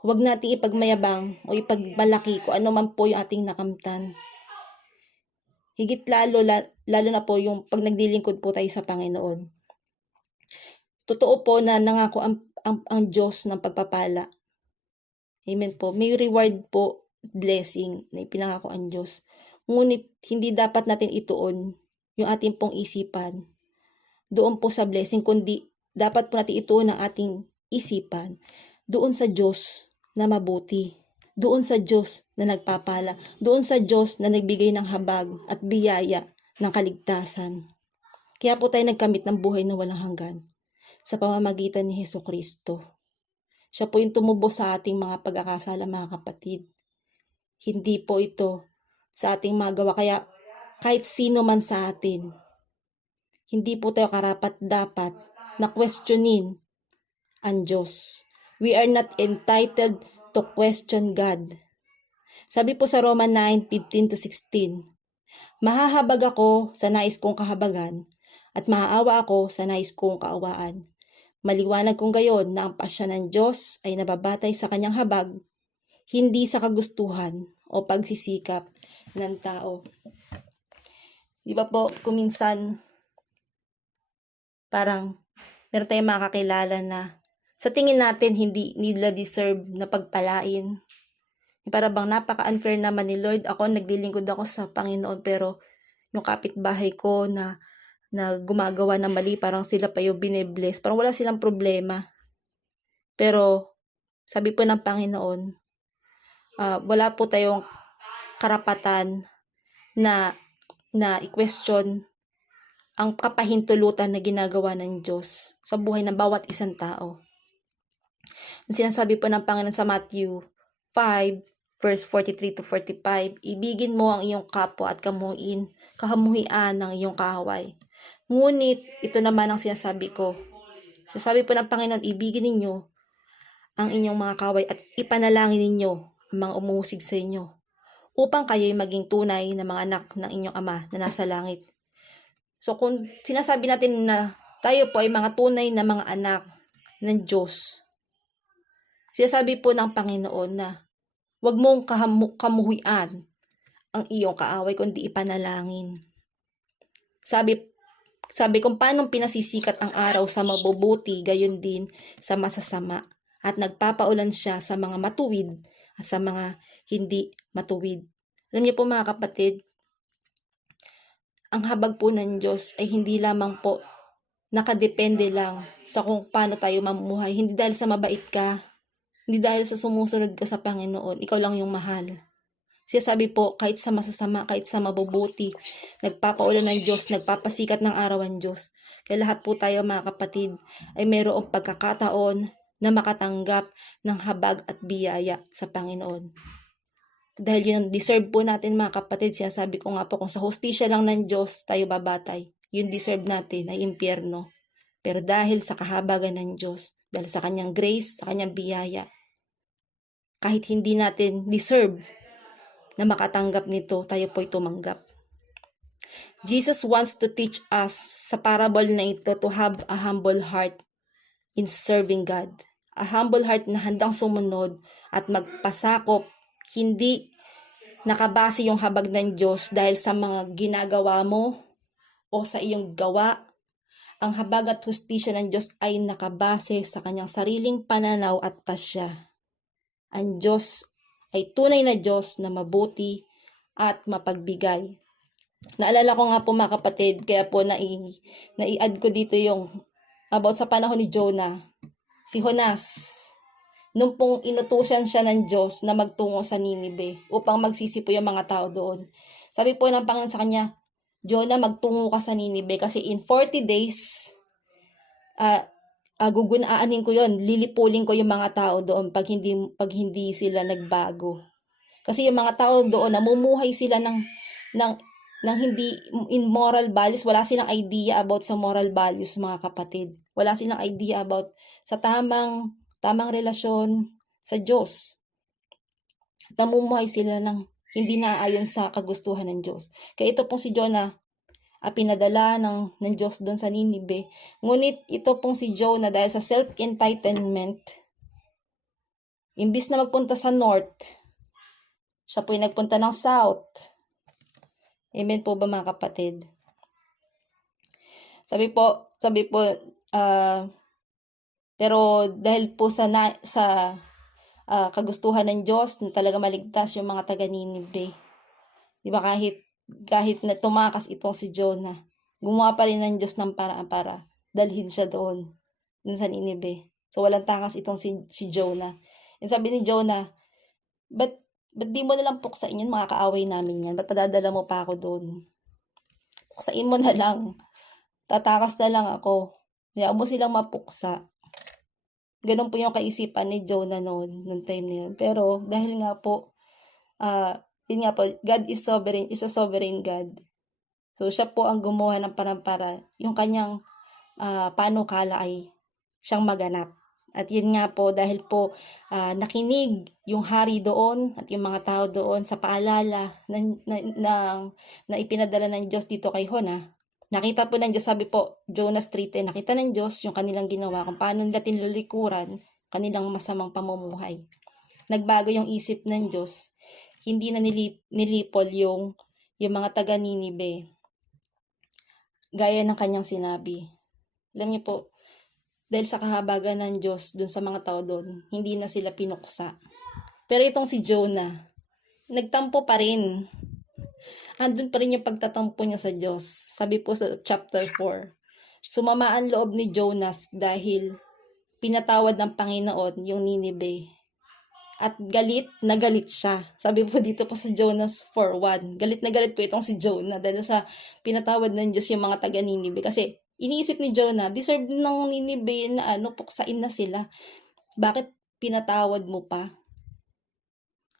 Huwag nating ipagmayabang o ipagmalaki kung ano man po yung ating nakamtan. Higit lalo na po yung pag naglilingkod po tayo sa Panginoon. Totoo po na nangako ang Diyos ng pagpapala. Amen po. May reward po, blessing na ipinangako ang Diyos. Ngunit hindi dapat natin ituon yung ating pong isipan doon po sa blessing, kundi dapat po natin ituon ang ating isipan doon sa Diyos na mabuti. Doon sa Diyos na nagpapala. Doon sa Diyos na nagbigay ng habag at biyaya ng kaligtasan. Kaya po tayo nagkamit ng buhay na walang hanggan sa pamamagitan ni Hesukristo. Siya po yung tumubos sa ating mga pagkakasala, mga kapatid. Hindi po ito sa ating mga gawa. Kaya kahit sino man sa atin, hindi po tayo karapat-dapat na questionin ang Diyos. We are not entitled to question God. Sabi po sa Roma 9:15-16, mahahabag ako sa nais kong kahabagan at maaawa ako sa nais kong kaawaan. Maliwanag kong gayon na ang pasya ng Diyos ay nababatay sa kanyang habag, hindi sa kagustuhan o pagsisikap ng tao. Di ba po, kuminsan parang meron tayong makakilala na sa tingin natin hindi nila deserve na pagpalain. Para bang napaka-unfair naman ni Lord. Ako, naglilingkod ako sa Panginoon, pero yung kapitbahay ko na gumagawa ng mali, parang sila pa yung binibless. Parang wala silang problema. Pero, sabi po ng Panginoon, wala po tayong karapatan na i-question ang kapahintulutan na ginagawa ng Diyos sa buhay ng bawat isang tao. Ang sinasabi po ng Panginoon sa Matthew 5, verse 43-45, ibigin mo ang iyong kapwa at kahamuhian ng iyong kaaway. Ngunit, ito naman ang sinasabi ko. Sinasabi po ng Panginoon, ibigin ninyo ang inyong mga kaaway at ipanalangin ninyo ang mga umuusig sa inyo, upang kayo'y maging tunay na mga anak ng inyong Ama na nasa langit. So, kung sinasabi natin na tayo po ay mga tunay na mga anak ng Diyos, sinasabi po ng Panginoon na huwag mong kamuhian ang iyong kaaway, kundi ipanalangin. Sabi kung paano pinasisikat ang araw sa mabubuti, gayon din sa masasama, at nagpapaulan siya sa mga matuwid at sa mga hindi matuwid. Alam niyo po mga kapatid, ang habag po ng Diyos ay hindi lamang po nakadepende lang sa kung paano tayo mamumuhay. Hindi dahil sa mabait ka, hindi dahil sa sumusunod ka sa Panginoon, ikaw lang yung mahal. Sabi po, kahit sa masasama, kahit sa mabubuti, nagpapaulan ng Diyos, nagpapasikat ng araw ang Diyos. Kaya lahat po tayo mga kapatid ay mayroong pagkakataon na makatanggap ng habag at biyaya sa Panginoon. Dahil yun, deserve po natin mga kapatid. Sinasabi ko nga po, kung sa hustisya lang ng Diyos tayo babatay, yun deserve natin ay impyerno. Pero dahil sa kahabagan ng Diyos, dahil sa kanyang grace, sa kanyang biyaya, kahit hindi natin deserve na makatanggap nito, tayo po'y tumanggap. Jesus wants to teach us sa parable na ito to have a humble heart in serving God. A humble heart na handang sumunod at magpasakop, hindi nakabase yung habag ng Diyos dahil sa mga ginagawa mo o sa iyong gawa. Ang habag at hustisya ng Diyos ay nakabase sa kanyang sariling pananaw at pasya. Ang Diyos ay tunay na Diyos na mabuti at mapagbigay. Naalala ko nga po mga kapatid, kaya po nai-add ko dito yung about sa panahon ni Jonah. Si Jonas, nung pong inutusan siya ng Diyos na magtungo sa Ninive upang magsisipo yung mga tao doon. Sabi po ng Panginoon sa kanya, Jonah, magtungo ka sa Ninive kasi in 40 days, gugunaanin ko yon, lilipulin ko yung mga tao doon pag hindi sila nagbago. Kasi yung mga tao doon, namumuhay sila ng hindi in moral values, wala silang idea about sa moral values mga kapatid. Wala silang idea about sa tamang relasyon sa Diyos. Namumuhay sila ng hindi naaayon sa kagustuhan ng Diyos. Kaya ito pong si Jonah, pinadala ng Diyos doon sa Ninive. Ngunit ito pong si Jonah, dahil sa self-entitlement, imbis na magpunta sa north, siya po'y nagpunta ng south. Amen po ba mga kapatid? Sabi po, pero dahil po sa kagustuhan ng Diyos na talaga maligtas yung mga taga Ninive. Di ba kahit na tumakas itong si Jonah, gumawa pa rin ng Diyos ng paraan para dalhin siya doon sa Ninive. So walang takas itong si Jonah. And sabi ni Jonah, ba't di mo nalang puksain yun, mga kaaway namin yan? Ba't padadala mo pa ako doon? Puksain mo na lang. Tatakas na lang ako. Hayaan mo silang mapuksa. Ganun po yung kaisipan ni Jonah noon time na yun. Pero dahil nga po, yun nga po, God is sovereign, is a sovereign God. So siya po ang gumawa ng parang yung kanyang panukala ay siyang maganap. At yun nga po, dahil po nakinig yung hari doon at yung mga tao doon sa paalala na ipinadala ng Diyos dito kay Jonah. Nakita po ng Diyos, sabi po, Jonas 3:10, nakita ng Diyos yung kanilang ginawa, kung paano nila tinalikuran kanilang masamang pamumuhay. Nagbago yung isip ng Diyos, hindi na nilipol yung mga taga Ninive, gaya ng kanyang sinabi. Alam niyo po, dahil sa kahabagan ng Diyos dun sa mga tao doon, hindi na sila pinuksa. Pero itong si Jonah, nagtampo pa rin. Andun pa rin yung pagtatampo niya sa Diyos. Sabi po sa chapter 4, sumama ang loob ni Jonas dahil pinatawad ng Panginoon yung Ninive. At galit na galit siya. Sabi po dito po sa Jonas 4:1, galit na galit po itong si Jonah dahil sa pinatawad ng Diyos yung mga taga Ninive. Kasi iniisip ni Jonah, deserve ng Ninive na puksain na sila. Bakit pinatawad mo pa?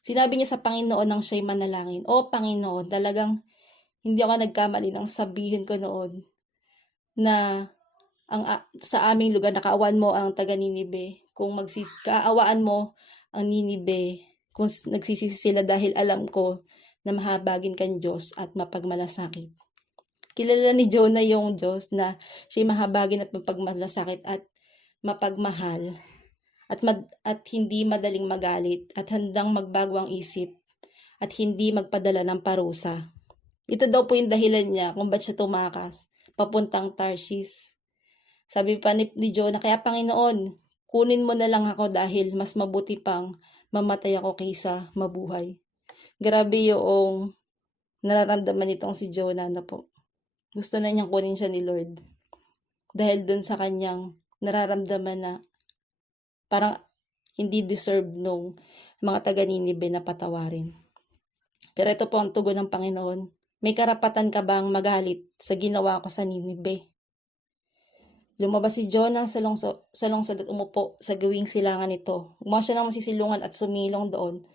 Sinabi niya sa Panginoon nang siya'y manalangin, O Panginoon, talagang hindi ako nagkamali nang sabihin ko noon na sa aming lugar nakaawan mo ang taga Ninive. Kung kaawaan mo ang Ninive, kung nagsisisi sila dahil alam ko na mahabagin kang Diyos at mapagmalasakit. Kilala ni Jonah yung Diyos na siya'y mahabagin at mapagmalasakit at mapagmahal at hindi madaling magalit at handang magbago ang isip at hindi magpadala ng parusa. Ito daw po yung dahilan niya kung ba't siya tumakas papuntang Tarshish. Sabi pa ni Jonah, kaya Panginoon, kunin mo na lang ako dahil mas mabuti pang mamatay ako kaysa mabuhay. Grabe yung nararamdaman nitong si Jonah na po. Gusto na niyang kunin siya ni Lord. Dahil dun sa kanyang nararamdaman na parang hindi deserve nung mga taga Ninive na patawarin. Pero ito po ang tugon ng Panginoon. May karapatan ka bang magalit sa ginawa ko sa Ninive? Lumabas si Jonah sa lungsod at umupo sa gawing silangan nito. Gumawa siya ng masisilungan at sumilong doon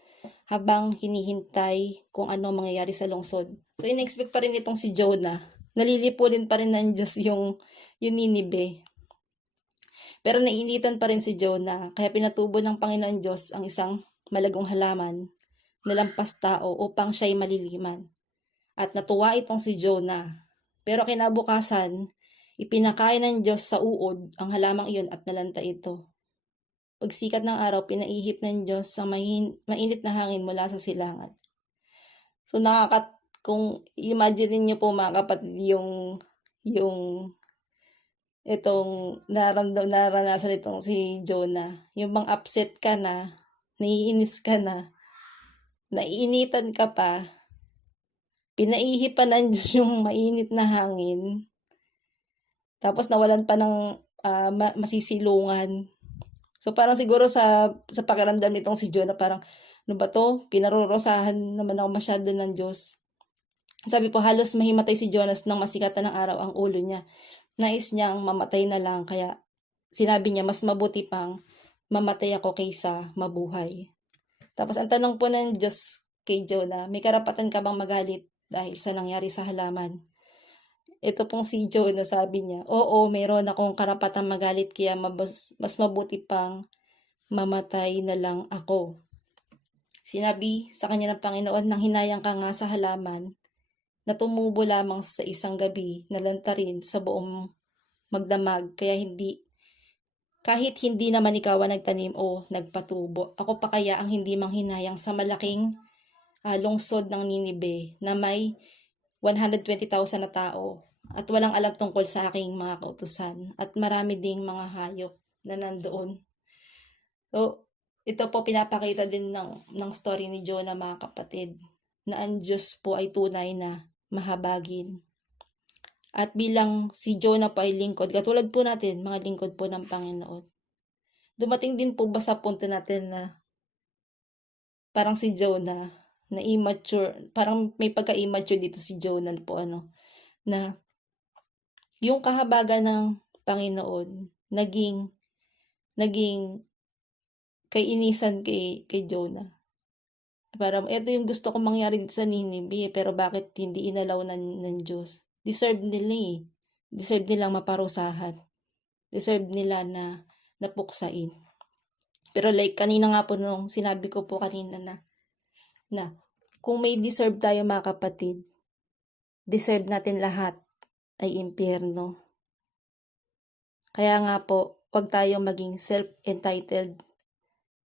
habang hinihintay kung ano mangyayari sa lungsod. So, in-expect pa rin itong si Jonah. Nalilipulin pa rin ng Diyos yung Ninive. Pero naiinitan pa rin si Jonah, kaya pinatubo ng Panginoon Diyos ang isang malagong halaman na lampas tao upang siya'y maliliman. At natuwa itong si Jonah. Pero kinabukasan, ipinakain ng Diyos sa uod ang halamang iyon at nalanta ito. Pagsikat ng araw, pinaihip ng Diyos ang mainit na hangin mula sa silangan. So kung imagine niyo po mga kapatid yung itong naranasan itong si Jonah. Yung bang upset ka na, naiinis ka na, naiinitan ka pa, pinaihip pa ng Diyos yung mainit na hangin, tapos nawalan pa ng masisilungan. So parang siguro sa pakiramdam nitong si Jonah, parang ano ba to? Pinarurusahan naman ako masyado ng Diyos. Sabi po, halos mahimatay si Jonas nang masikatan ng araw ang ulo niya. Nais niyang mamatay na lang, kaya sinabi niya, mas mabuti pang mamatay ako kaysa mabuhay. Tapos ang tanong po ng Diyos kay Jonah, may karapatan ka bang magalit dahil sa nangyari sa halaman? Ito pong si Jonah, sabi niya, oo, meron akong karapatan magalit, kaya mas mabuti pang mamatay na lang ako. Sinabi sa kanya ng Panginoon, nang hinayang ka nga sa halaman na tumubo lamang sa isang gabi, nalanta rin sa buong magdamag, kaya kahit hindi naman ikaw ang nagtanim o nagpatubo, ako pa kaya ang hindi manghinayang sa malaking lungsod ng Ninive na may 120,000 na tao at walang alam tungkol sa aking mga kautusan at marami ding mga hayop na nandoon. So, ito po pinapakita din ng story ni Jonah, mga kapatid, na ang Diyos po ay tunay na mahabagin. At bilang si Jonah po ay lingkod, katulad po natin, mga lingkod po ng Panginoon. Dumating din po ba sa punto natin na parang si Jonah, na immature, parang may pagka-immature dito si Jonah po, na yung kahabagan ng Panginoon, naging naging kainisan kay Jonah. Parang ito yung gusto kong mangyari dito sa Ninive, pero bakit hindi inalaw ng Diyos? Deserve nila eh. Deserve nilang maparusahan. Deserve nila na napuksain. Pero like kanina nga po nung sinabi ko po kanina na kung may deserve tayo mga kapatid, deserve natin lahat ay impyerno. Kaya nga po, huwag tayong maging self-entitled.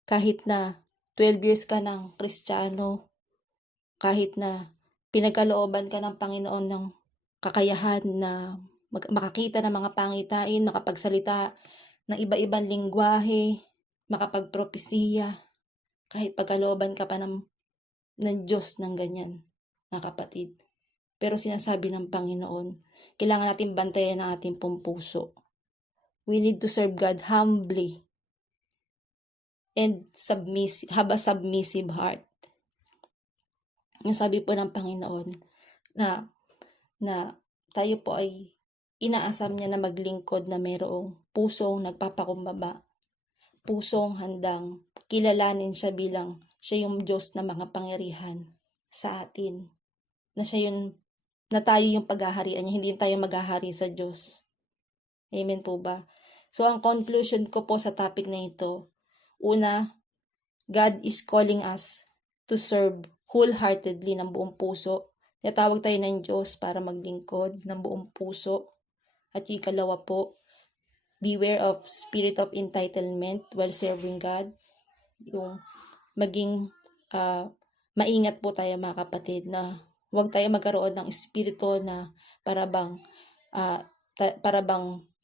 Kahit na 12 years ka ng Kristiyano, kahit na pinagkalooban ka ng Panginoon ng kakayahan na makakita ng mga pangitain, makapagsalita ng iba-ibang lingwahe, makapagpropesiya, kahit pagkalooban ka pa ng Diyos ng ganyan, mga kapatid. Pero sinasabi ng Panginoon, kailangan natin bantayan ang ating pong puso. We need to serve God humbly and have a submissive heart. Yung sabi po ng Panginoon na tayo po ay inaasam niya na maglingkod na mayroong pusong nagpapakumbaba, pusong handang kilalanin siya bilang siya yung Diyos na mga pangyarihan sa atin. Na tayo yung paghaharian niya, hindi tayo maghahari sa Diyos. Amen po ba? So, ang conclusion ko po sa topic na ito, una, God is calling us to serve wholeheartedly ng buong puso. Tinatawag tayo ng Diyos para maglingkod ng buong puso. At yung ikalawa po, beware of spirit of entitlement while serving God. Yung maging maingat po tayo mga kapatid na huwag tayo magkaroon ng espiritu na para bang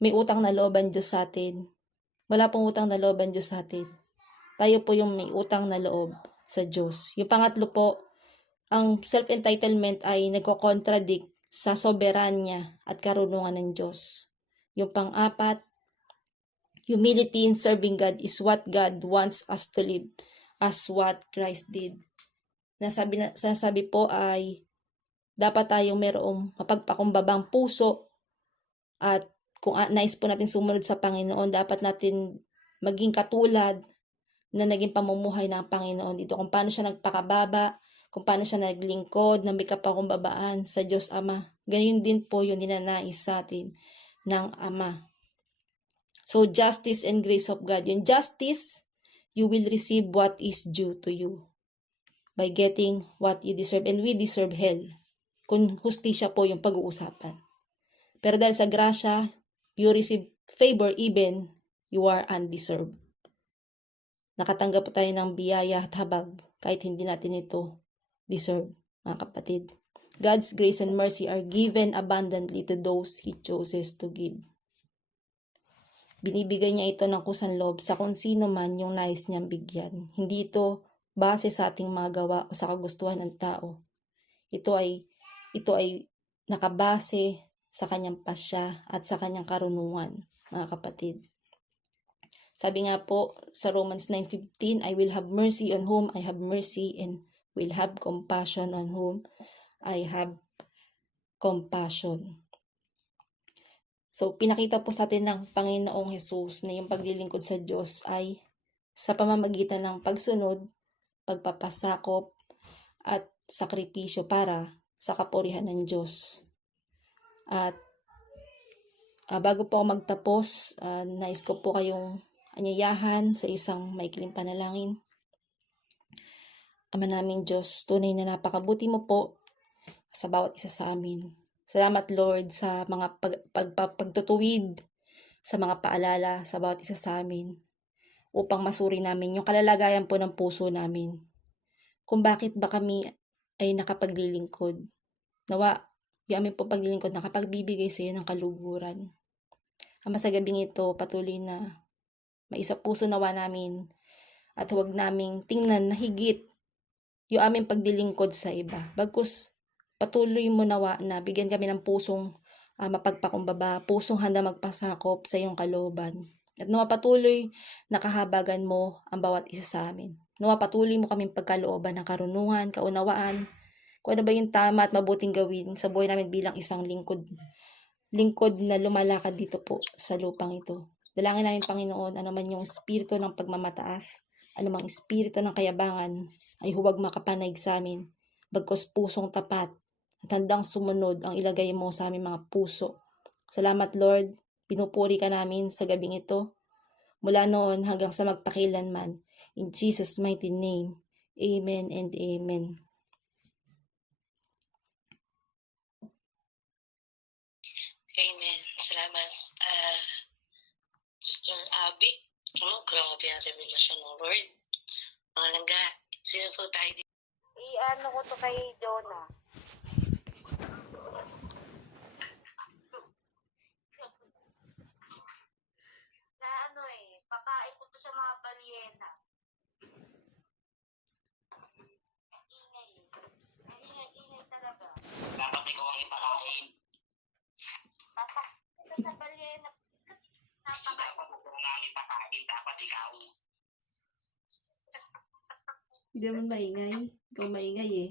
may utang na looban Diyos sa atin. Wala pong utang na looban Diyos sa atin. Tayo po yung may utang na loob sa Diyos. Yung pangatlo po, ang self-entitlement ay nagko-contradict sa soberanya at karunungan ng Diyos. Yung pang-apat, humility in serving God is what God wants us to live as what Christ did. Sasabi po ay dapat tayong merong mapagpakumbabang puso at kung nais po natin sumunod sa Panginoon, dapat natin maging katulad na naging pamumuhay ng Panginoon dito. Kung paano siya nagpakababa, kung paano siya naglingkod, na may kapakumbabaan sa Diyos Ama. Ganyan din po yung ninanais sa atin ng Ama. So, justice and grace of God. Yung justice, you will receive what is due to you by getting what you deserve. And we deserve hell. Kung hustisya po yung pag-uusapan. Pero dahil sa grasya, you receive favor even you are undeserved. Nakatanggap po tayo ng biyaya at habag kahit hindi natin ito deserve, mga kapatid. God's grace and mercy are given abundantly to those He chooses to give. Binibigay niya ito ng kusang loob sa kung sino man yung nais niyang bigyan. Hindi ito base sa ating mga gawa o sa kagustuhan ng tao. Ito ay nakabase sa kanyang pasya at sa kanyang karunungan, mga kapatid. Sabi nga po sa Romans 9:15, I will have mercy on whom I have mercy and will have compassion on whom I have compassion. So, pinakita po sa atin ng Panginoong Jesus na yung paglilingkod sa Diyos ay sa pamamagitan ng pagsunod, pagpapasakop, at sakripisyo para sa kapurihan ng Diyos. At bago po ako magtapos, nais ko po kayong anyayahan sa isang maikling panalangin. Ama naming Diyos, tunay na napakabuti mo po sa bawat isa sa amin. Salamat Lord sa mga pagtutuwid, sa mga paalala sa bawat isa sa amin upang masuri namin yung kalalagayan po ng puso namin. Kung bakit ba kami ay nakapaglilingkod. Nawa, yung aming po paglilingkod nakapagbibigay sa iyo ng kaluguran. Ama, sa gabing ito, patuloy na maisa puso nawa namin at huwag naming tingnan na higit yung aming pagdilingkod sa iba. Bagkus patuloy mo nawa na bigyan kami ng pusong mapagpakumbaba, pusong handa magpasakop sa iyong kalooban. At nawa patuloy nakahabagan mo ang bawat isa sa amin. Nawa patuloy mo kaming pagkalooban ng karunungan, kaunawaan, kung ano ba yung tama at mabuting gawin sa buhay namin bilang isang lingkod na lumalakad dito po sa lupang ito. Dalangin namin, Panginoon, ano man yung espiritu ng pagmamataas, ano mang espiritu ng kayabangan, ay huwag makapanayg sa amin. Bagkus pusong tapat at handang sumunod ang ilagay mo sa aming mga puso. Salamat, Lord. Pinupuri ka namin sa gabing ito, mula noon hanggang sa magpakilanman. In Jesus' mighty name, amen and amen. Amen. Salamat. Sister Abby, grabe ang revelasyon ng Lord. Mga langga, sino po tayo dito? I-ano ko to kay Jonah. Na ano pakain ko to sa mga balyena. Ingay ingay talaga. Dapat ikaw ang ipakain. Papak ito sa balyena. Napakain. Dapat ikaw ang ipakain. Dapat ikaw. Hindi naman maingay. Ikaw maingay eh.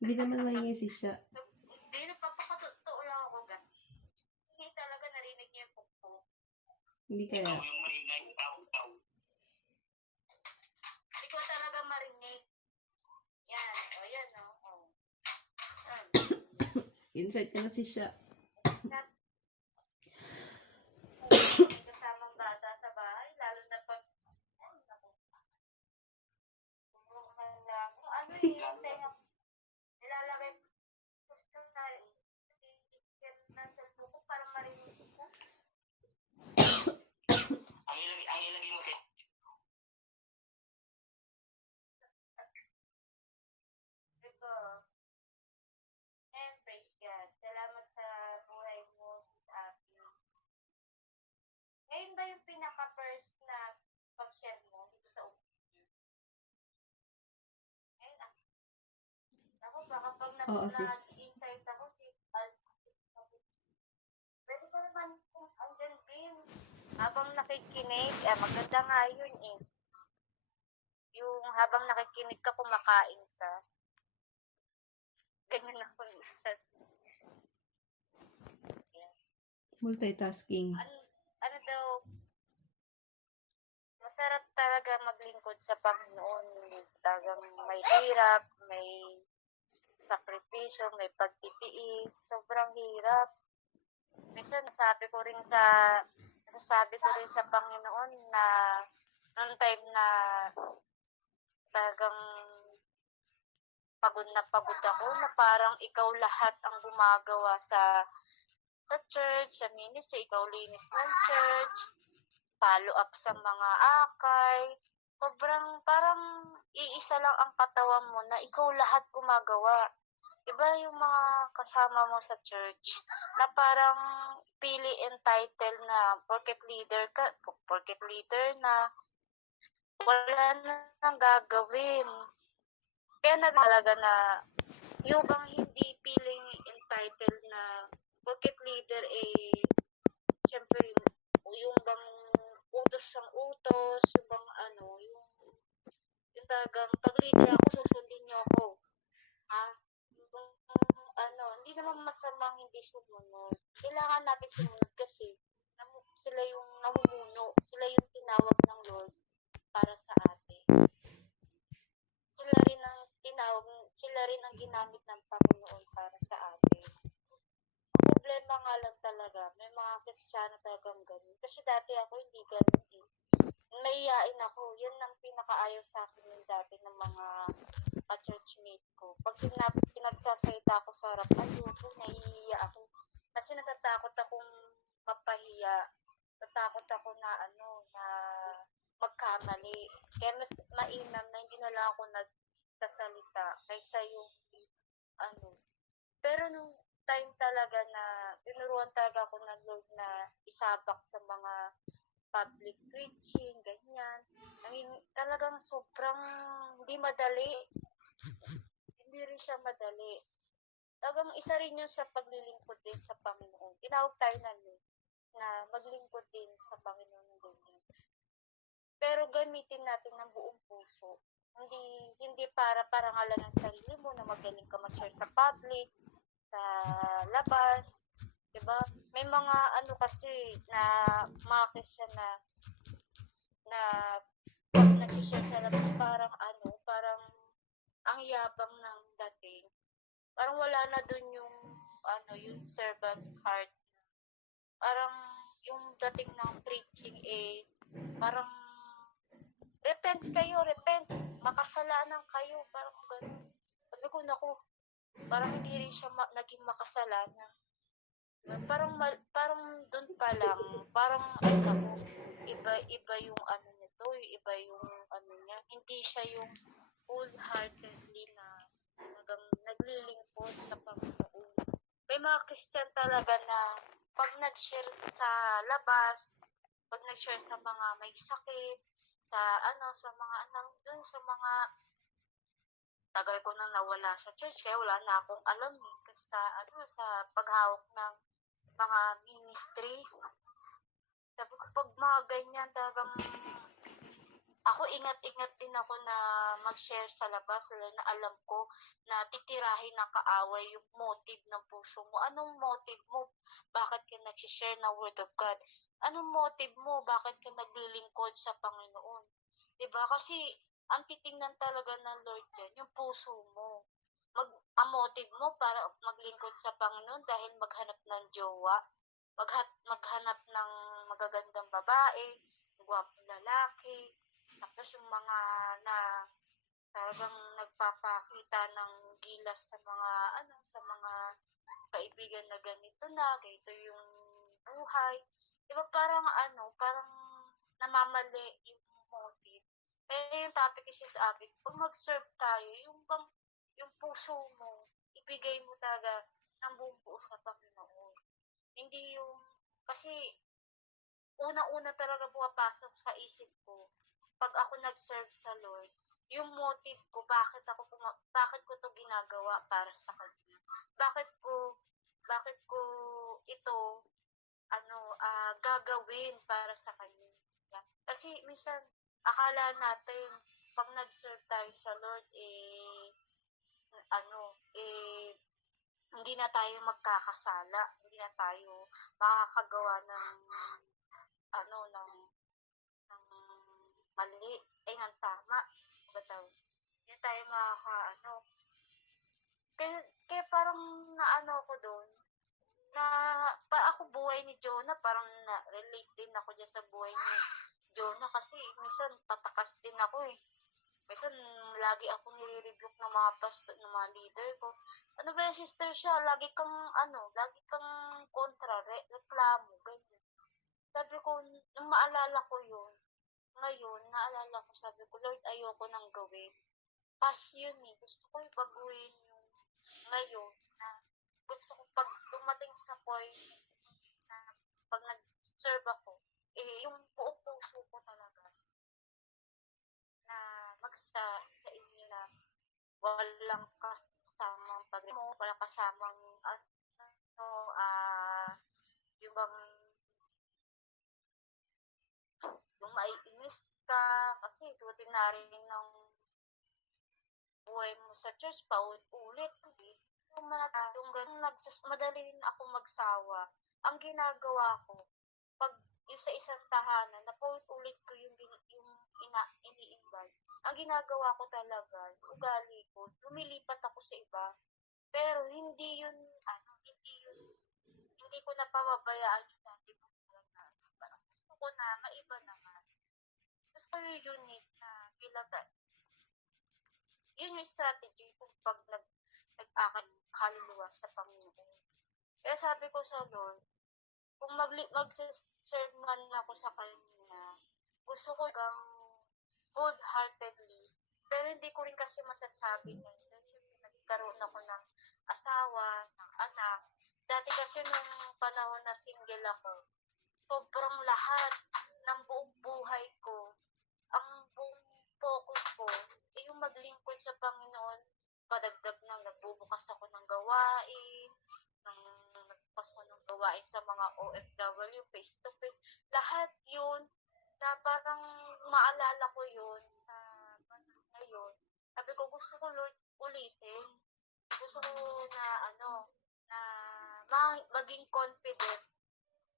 Hindi naman maingay si siya. Hindi, napapakatotoo lang ako ga. Ingay talaga, narinig niya yung pukpuk. Hindi Ikaw kaya. yung maringay. Ikaw. Ikaw talaga marinig. Yan, yan Inside ka na si siya. May kasamang bata sa bahay, lalo na pag ano tenga nilalagay ko sa nasa buko para marinig ko. Ang ilagay mo siya. Ito. And praise God. Salamat sa buhay mo, Sis Abby. Ngayon ba yung pinaka-first na pag-share mo dito sa ngayon ako, baka pag Oo, sis. nag-insight ako, pwede ko naman kung andyan din. Habang nakikinig, maganda nga yun eh. Yung habang nakikinig ka, kumakain ka. Ganyan ako minsan. Multitasking. Ano daw, masarap talaga maglingkod sa Panginoon. Talagang may hirap, may sakripisyo, may pagtitiis. Sobrang hirap. Minsan nasasabi ko rin sa Panginoon na noong time na talagang pagod ako, na parang ikaw lahat ang gumagawa sa church, sa ministry, ikaw linis ng church, follow up sa mga akay. Sobrang parang iisa lang ang katawan mo na ikaw lahat gumagawa. Iba yung mga kasama mo sa church na parang pili entitled na porket leader na wala nang gagawin. Kaya nagmalaga na yung bang hindi feeling entitled na porket leader syempre yung bang utos ang utos, yung bang yung talagang pag leader ako, susundin niyo ako. Hindi naman masamang hindi sumunod. Kailangan natin sumunod kasi sila yung namumuno, sila yung tinawag ng Lord para sa atin. Sila rin ang ginamit ng Panginoon para sa atin. Ang problema nga lang talaga, may mga Kristiyano talagang ganun. Kasi dati ako hindi ganun eh. Nahiyain ako. Yan ang pinakaayaw sa akin yung dati ng mga ka-churchmate ko. Pag pinagsasalita ako sa harap, ayoko, nahihiya ako. Kasi natatakot akong mapahiya. Natatakot ako na na magkamali. Kaya mas mainam na hindi na lang ako nagsasalita kaysa yung Pero nung time talaga na tinuruan talaga ako ng Lord na isabak sa mga public preaching, ganyan. Talagang sobrang hindi madali. Hindi rin siya madali. Talagang isa rin yun sa paglilingkod din sa Panginoon. Tinawag tayo na maglingkod din sa Panginoon ng ganyan. Pero gamitin natin ng buong puso. Hindi para parangalan ng sarili mo na magaling ka mag-share sa public, sa labas, diba? may mga ano kasi na mga Christian na pag nag-share sa labas parang ang yabang ng dating. Parang wala na dun yung servant's heart. Parang yung dating ng preaching parang repent kayo, repent. Makasalanan kayo. Parang ganun. Sabi ko, naku, parang hindi rin siya naging makasalanan. Parang doon pa lang, parang ay naku, iba yung ano nito, iba yung ano niya. Hindi siya yung wholeheartedly na talagang naglilingkod sa Panginoon. May mga Christian talaga na pag nag-share sa labas, pag nag-share sa mga may sakit, sa mga dun sa mga tagal ko nang nawala sa church, kaya wala na akong alam kasi sa paghawak ng mga ministry. Sabi ko, pag mga ganyan, talagang ako ingat-ingat din ako na mag-share sa labas, lalo na alam ko na titirahin ng kaaway yung motive ng puso mo. Anong motive mo? Bakit ka nag-share ng Word of God? Anong motive mo? Bakit ka naglilingkod sa Panginoon? Diba? Kasi ang titingnan talaga ng Lord dyan, yung puso mo. Ang motive mo para maglingkod sa Panginoon dahil maghanap ng jowa, maghanap ng magagandang babae, gwapong lalaki, tapos yung mga na talagang nagpapakita ng gilas sa mga kaibigan na ganito yung buhay. Diba parang parang namamali yung motive. Yung topic is sabi, pag mag-serve tayo, yung puso mo, ibigay mo talaga ng buong buo sa Panginoon. Hindi kasi unang-una talaga pumapasok sa isip ko, pag ako nag-serve sa Lord, yung motive ko, bakit ko to ginagawa para sa Kanya? Bakit ko ito, gagawin para sa Kanya? Kasi minsan, akala natin, pag nag-serve tayo sa Lord, hindi na tayo magkakasala, hindi na tayo makakagawa ng mali, ng tama, bataw. Hindi na tayo kaya parang ko doon, na ako buhay ni Jonah, parang na-relate din ako dyan sa buhay ni Jonah kasi minsan patakas din ako Minsan lagi ako nire-rebuke ng mga pastor, ng mga leader ko. Ano ba yung sister siya? Lagi kang kontra, reklamo, ganyan. Sabi ko, nung maalala ko yun, ngayon, naalala ko, sabi ko, Lord, ayoko nang gawin. Past yun Gusto ko ibaguhin yung ngayon na gusto ko pag dumating sa point na pag nag-serve ako, yung buong puso ko talaga na sa inyo na walang kasamang pag-remo, walang kasamang yung yung maiinis ka kasi dutin na rin ng buhay mo sa church paulit-ulit. Yung ganun, madali rin ako magsawa. Ang ginagawa ko, pag yung sa isang tahanan, na paulit-ulit ko yung ini-invite. Ang ginagawa ko talaga, ugali ko, lumilipat ako sa iba. Pero hindi ko napapabayaan yung dati ko na gusto ko na maiba naman. Gusto ko yung unique na yun yung strategy kung pag nag-akad kaluluwa sa Panginoon. Kaya sabi ko sa Lord, kung mag-serve man ako sa Kanya, gusto ko kang good-heartedly, pero hindi ko rin kasi masasabi na nagkaroon ako ng asawa, ng anak. Dati kasi nung panahon na single ako, sobrang lahat ng buong buhay ko, ang buong focus ko, yung maglingkod sa Panginoon, padagdag ng nagbubukas ako ng gawain, nagbubukas ko ng gawain sa mga OFW, face-to-face, lahat yun, na parang maalala ko yun sa panahon ngayon. Sabi ko, gusto ko Lord ulitin. Gusto ko na maging confident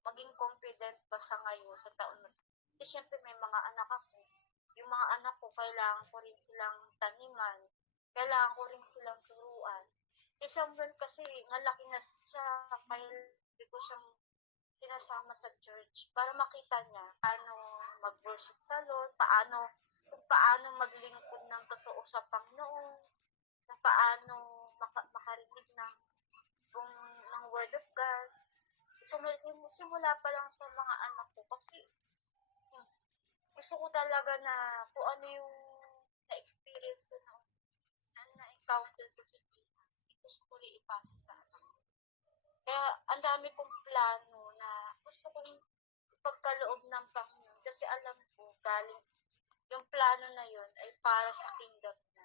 maging confident pa sa ngayon, sa taon na 'to. Kasi siyempre may mga anak ako. Yung mga anak ko kailangan ko rin silang taniman, kailangan ko rin silang turuan. Eh, Samuel kasi malaki na siya, kaya hindi ko siyang sinasama sa church para makita niya paano mag-worship sa Lord, kung paano maglingkod ng totoo sa Panginoon, kung paano makarinig kung, ng Word of God. Simula pa lang sa mga anak ko kasi hmm, gusto ko talaga na kung ano yung na-experience ko na-encounter ko si Jesus, gusto ko rin ipasa sa anak ko. Kaya ang dami kong plano na gusto kong ipagkaloob ng Panginoon kasi alam ko galing yung plano na yun ay para sa kingdom na.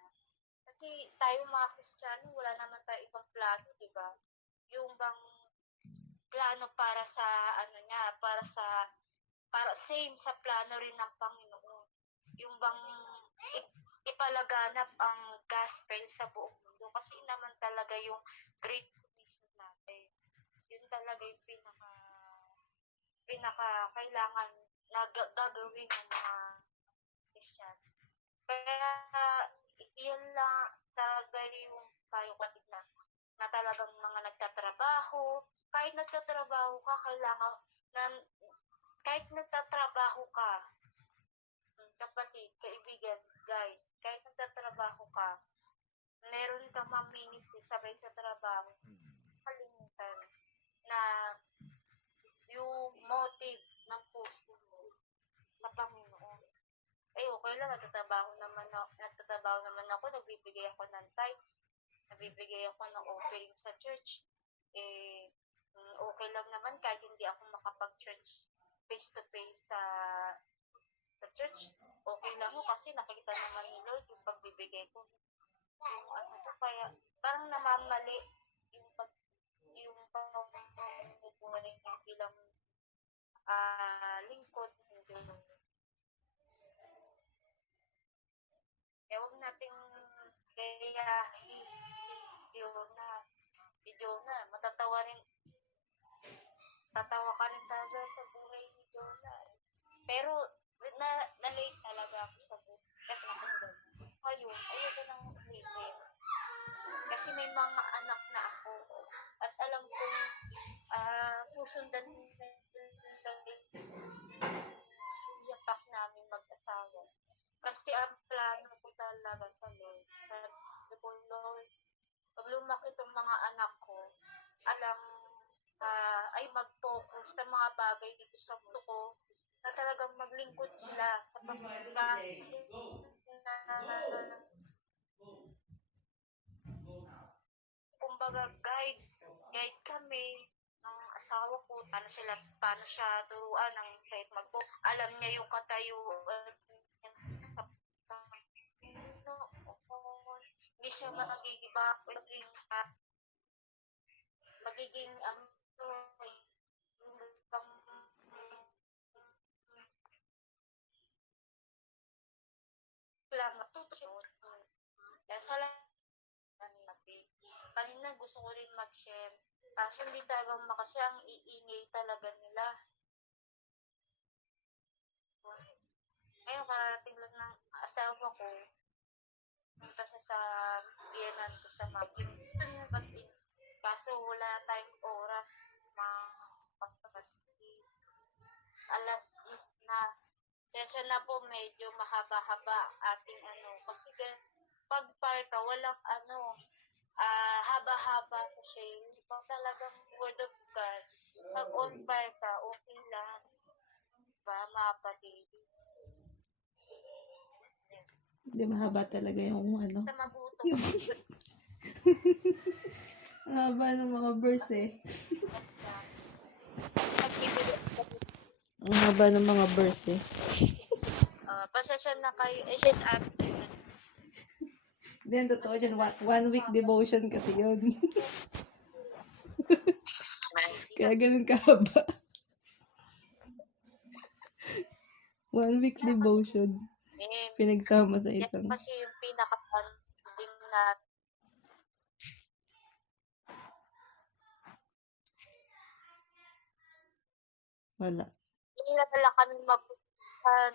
Kasi tayo mga Kristiyano, wala naman tayo ibang plano, di ba? Yung bang plano para sa ano niya, para same sa plano rin ng Panginoon. Yung bang ipalaganap ang gospel sa buong mundo kasi naman talaga yung great commission natin. Yun talaga yung pinaka kailangan na gagawin ng mga Christian. Kaya yun lang talaga yung tayo kapatid na talagang mga nagtatrabaho, kahit nagtatrabaho ka, kahit nagtatrabaho ka, kapatid, kaibigan, guys, kahit nagtatrabaho ka, meron ka ministry sabay sa trabaho, kalimutan na yung motive ng puso mo sa Panginoon. Eh, okay lang, nagtatrabaho naman ako, nagbibigay ako ng tithes, nagbibigay ako ng offering sa church. Okay lang naman kahit hindi ako makapag-church face-to-face sa church. Okay lang ako kasi nakikita naman ni Lord yung pagbibigay ko. Yung ano ko, kaya parang namamali yung pagbubuhay bilang lingkod ng Diyos. Kaya huwag nating gayahin si Jonah. Tatawa ka rin talaga sa buhay ni Jonah. Pero, na-late talaga ako sa buhay. Kasi nasundan. Ngayon, ayoko nang ulitin. Kasi may mga anak na ako. At alam kong susundan nila yung yapak namin mag-asawa. Kasi ang plano ko talaga sa Lord. Sabi ko, Lord, pag lumaki itong mga anak ko, ay mag-focus sa mga bagay dito sa mundo ko, na talagang maglingkod sila sa pagkakas kumbaga guide kami ng asawa ko, paano siya turuan ng site alam niya yung katayuan sa Panginoon. Hindi siya magiging matuto. Kaya salamat. Kanina gusto ko rin mag-share. Kaso hindi talaga kasi ang iingay talaga nila. Ngayon, karating lang ng asawa ko. Punta siya sa biyenan ko sa Magim. Kaso wala tayong oras. Alas 10 na. Kaya na po medyo mahaba-haba ating Kasi pag parka, walang haba-haba sa share. Pag talagang word of God, pag on fire ka, okay lang. Diba, mga kapatid? Hindi mahaba talaga yung Basta magutom. yung ang haba ng mga verse eh. Ang haba ng mga verse eh. Pasensya na kayo. Sis Then, totoo dyan, one week devotion kasi yun. Kaya ganun kahaba. 1 week devotion. Pinagsama sa isang. Kasi yung pinaka-funding na Wala. Nila kami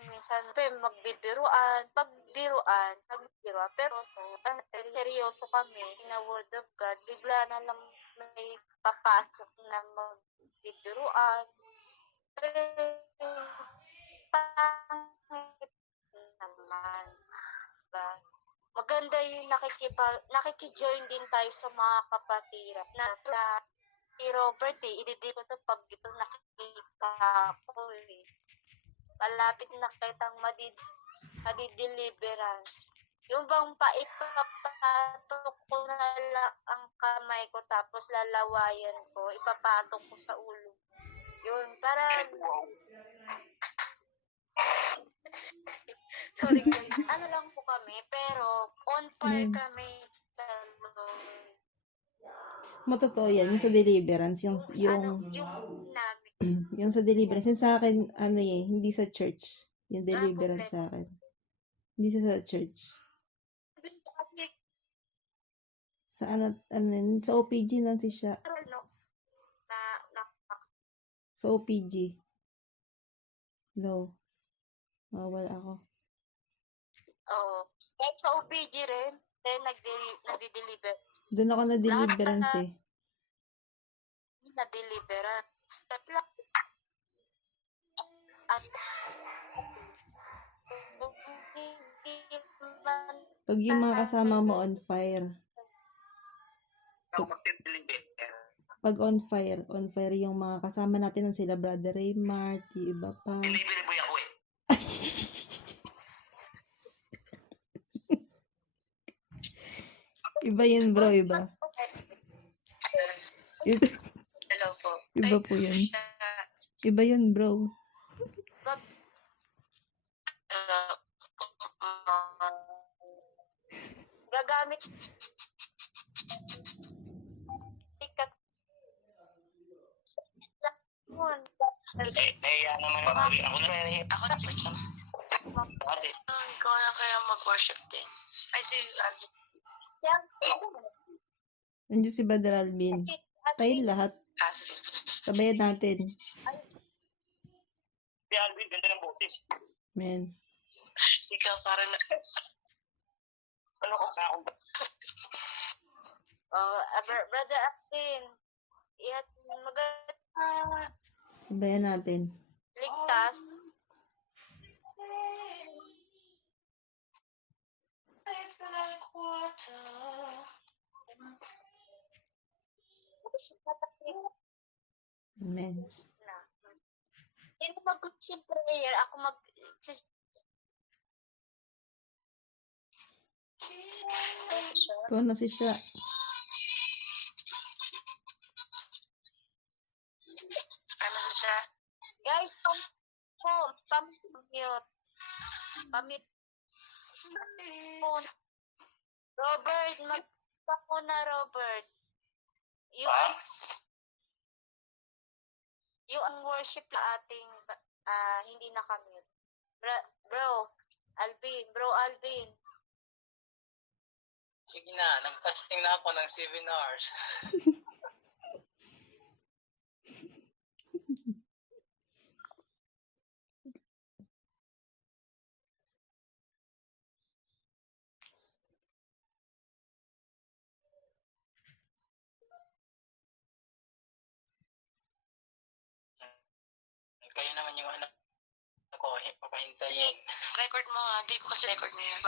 minsan magbibiruan, nagbibiruan, pero seryoso kami na word of God, bigla na lang may papasok na magbibiruan. Pero pangit naman. Diba? Maganda yung nakikijoin din tayo sa mga kapatiran. Si Robert ididi ko to pag ito nakikita ko malapit na kitang madideliverance. Yung bang paipapatok ko na lang ang kamay ko tapos lalawayan ko, ipapatok ko sa ulo. Yun, para sorry guys, ano lang po kami, pero on fire kami sa Lord. Matotoo yan, yung sa deliverance, yung Namin. yung sa deliverance, yung sa akin, hindi sa church. Yung deliverance sa akin. Hindi sa church. Sa sa OPG lang siya. Sa OPG. Hello. Wala ako. Oo. Kahit sa OPG rin, then nagdi-deliver. Doon ako na-deliverance eh. Na-deliverance. At pag yung mga kasama mo on fire. Pag on fire yung mga kasama natin sila Brother Raymart, yung iba pa. Delivery boy ako eh. Iba yun bro, iba. Hello po. Iba po yun. Iba yun bro. Gagamit Nahiya naman ako. Ako na rin. Ako na si Chan. Ate. Ikaw na kaya mag-worship din. Ay, si Nandiyo si Brother Alvin. Tayo lahat. sige. Sabayan natin. Si Alvin, ganda ng boses. Men. Ikaw parang Ano ko ka akong Brother Alvin, Sabayan natin. ligtas. Amen. Hindi mag-sing prayer, ako Ikaw na si siya. ano siya? Guys, pamute. Robert, magta ko na, Robert. Yung worship na ating hindi nakamute. Bro Alvin. Sige na, nag-fasting na ako ng 7 hours. Kayo naman yung anak ko, papahintayin. Record mo nga. Di ko kasi record na yan.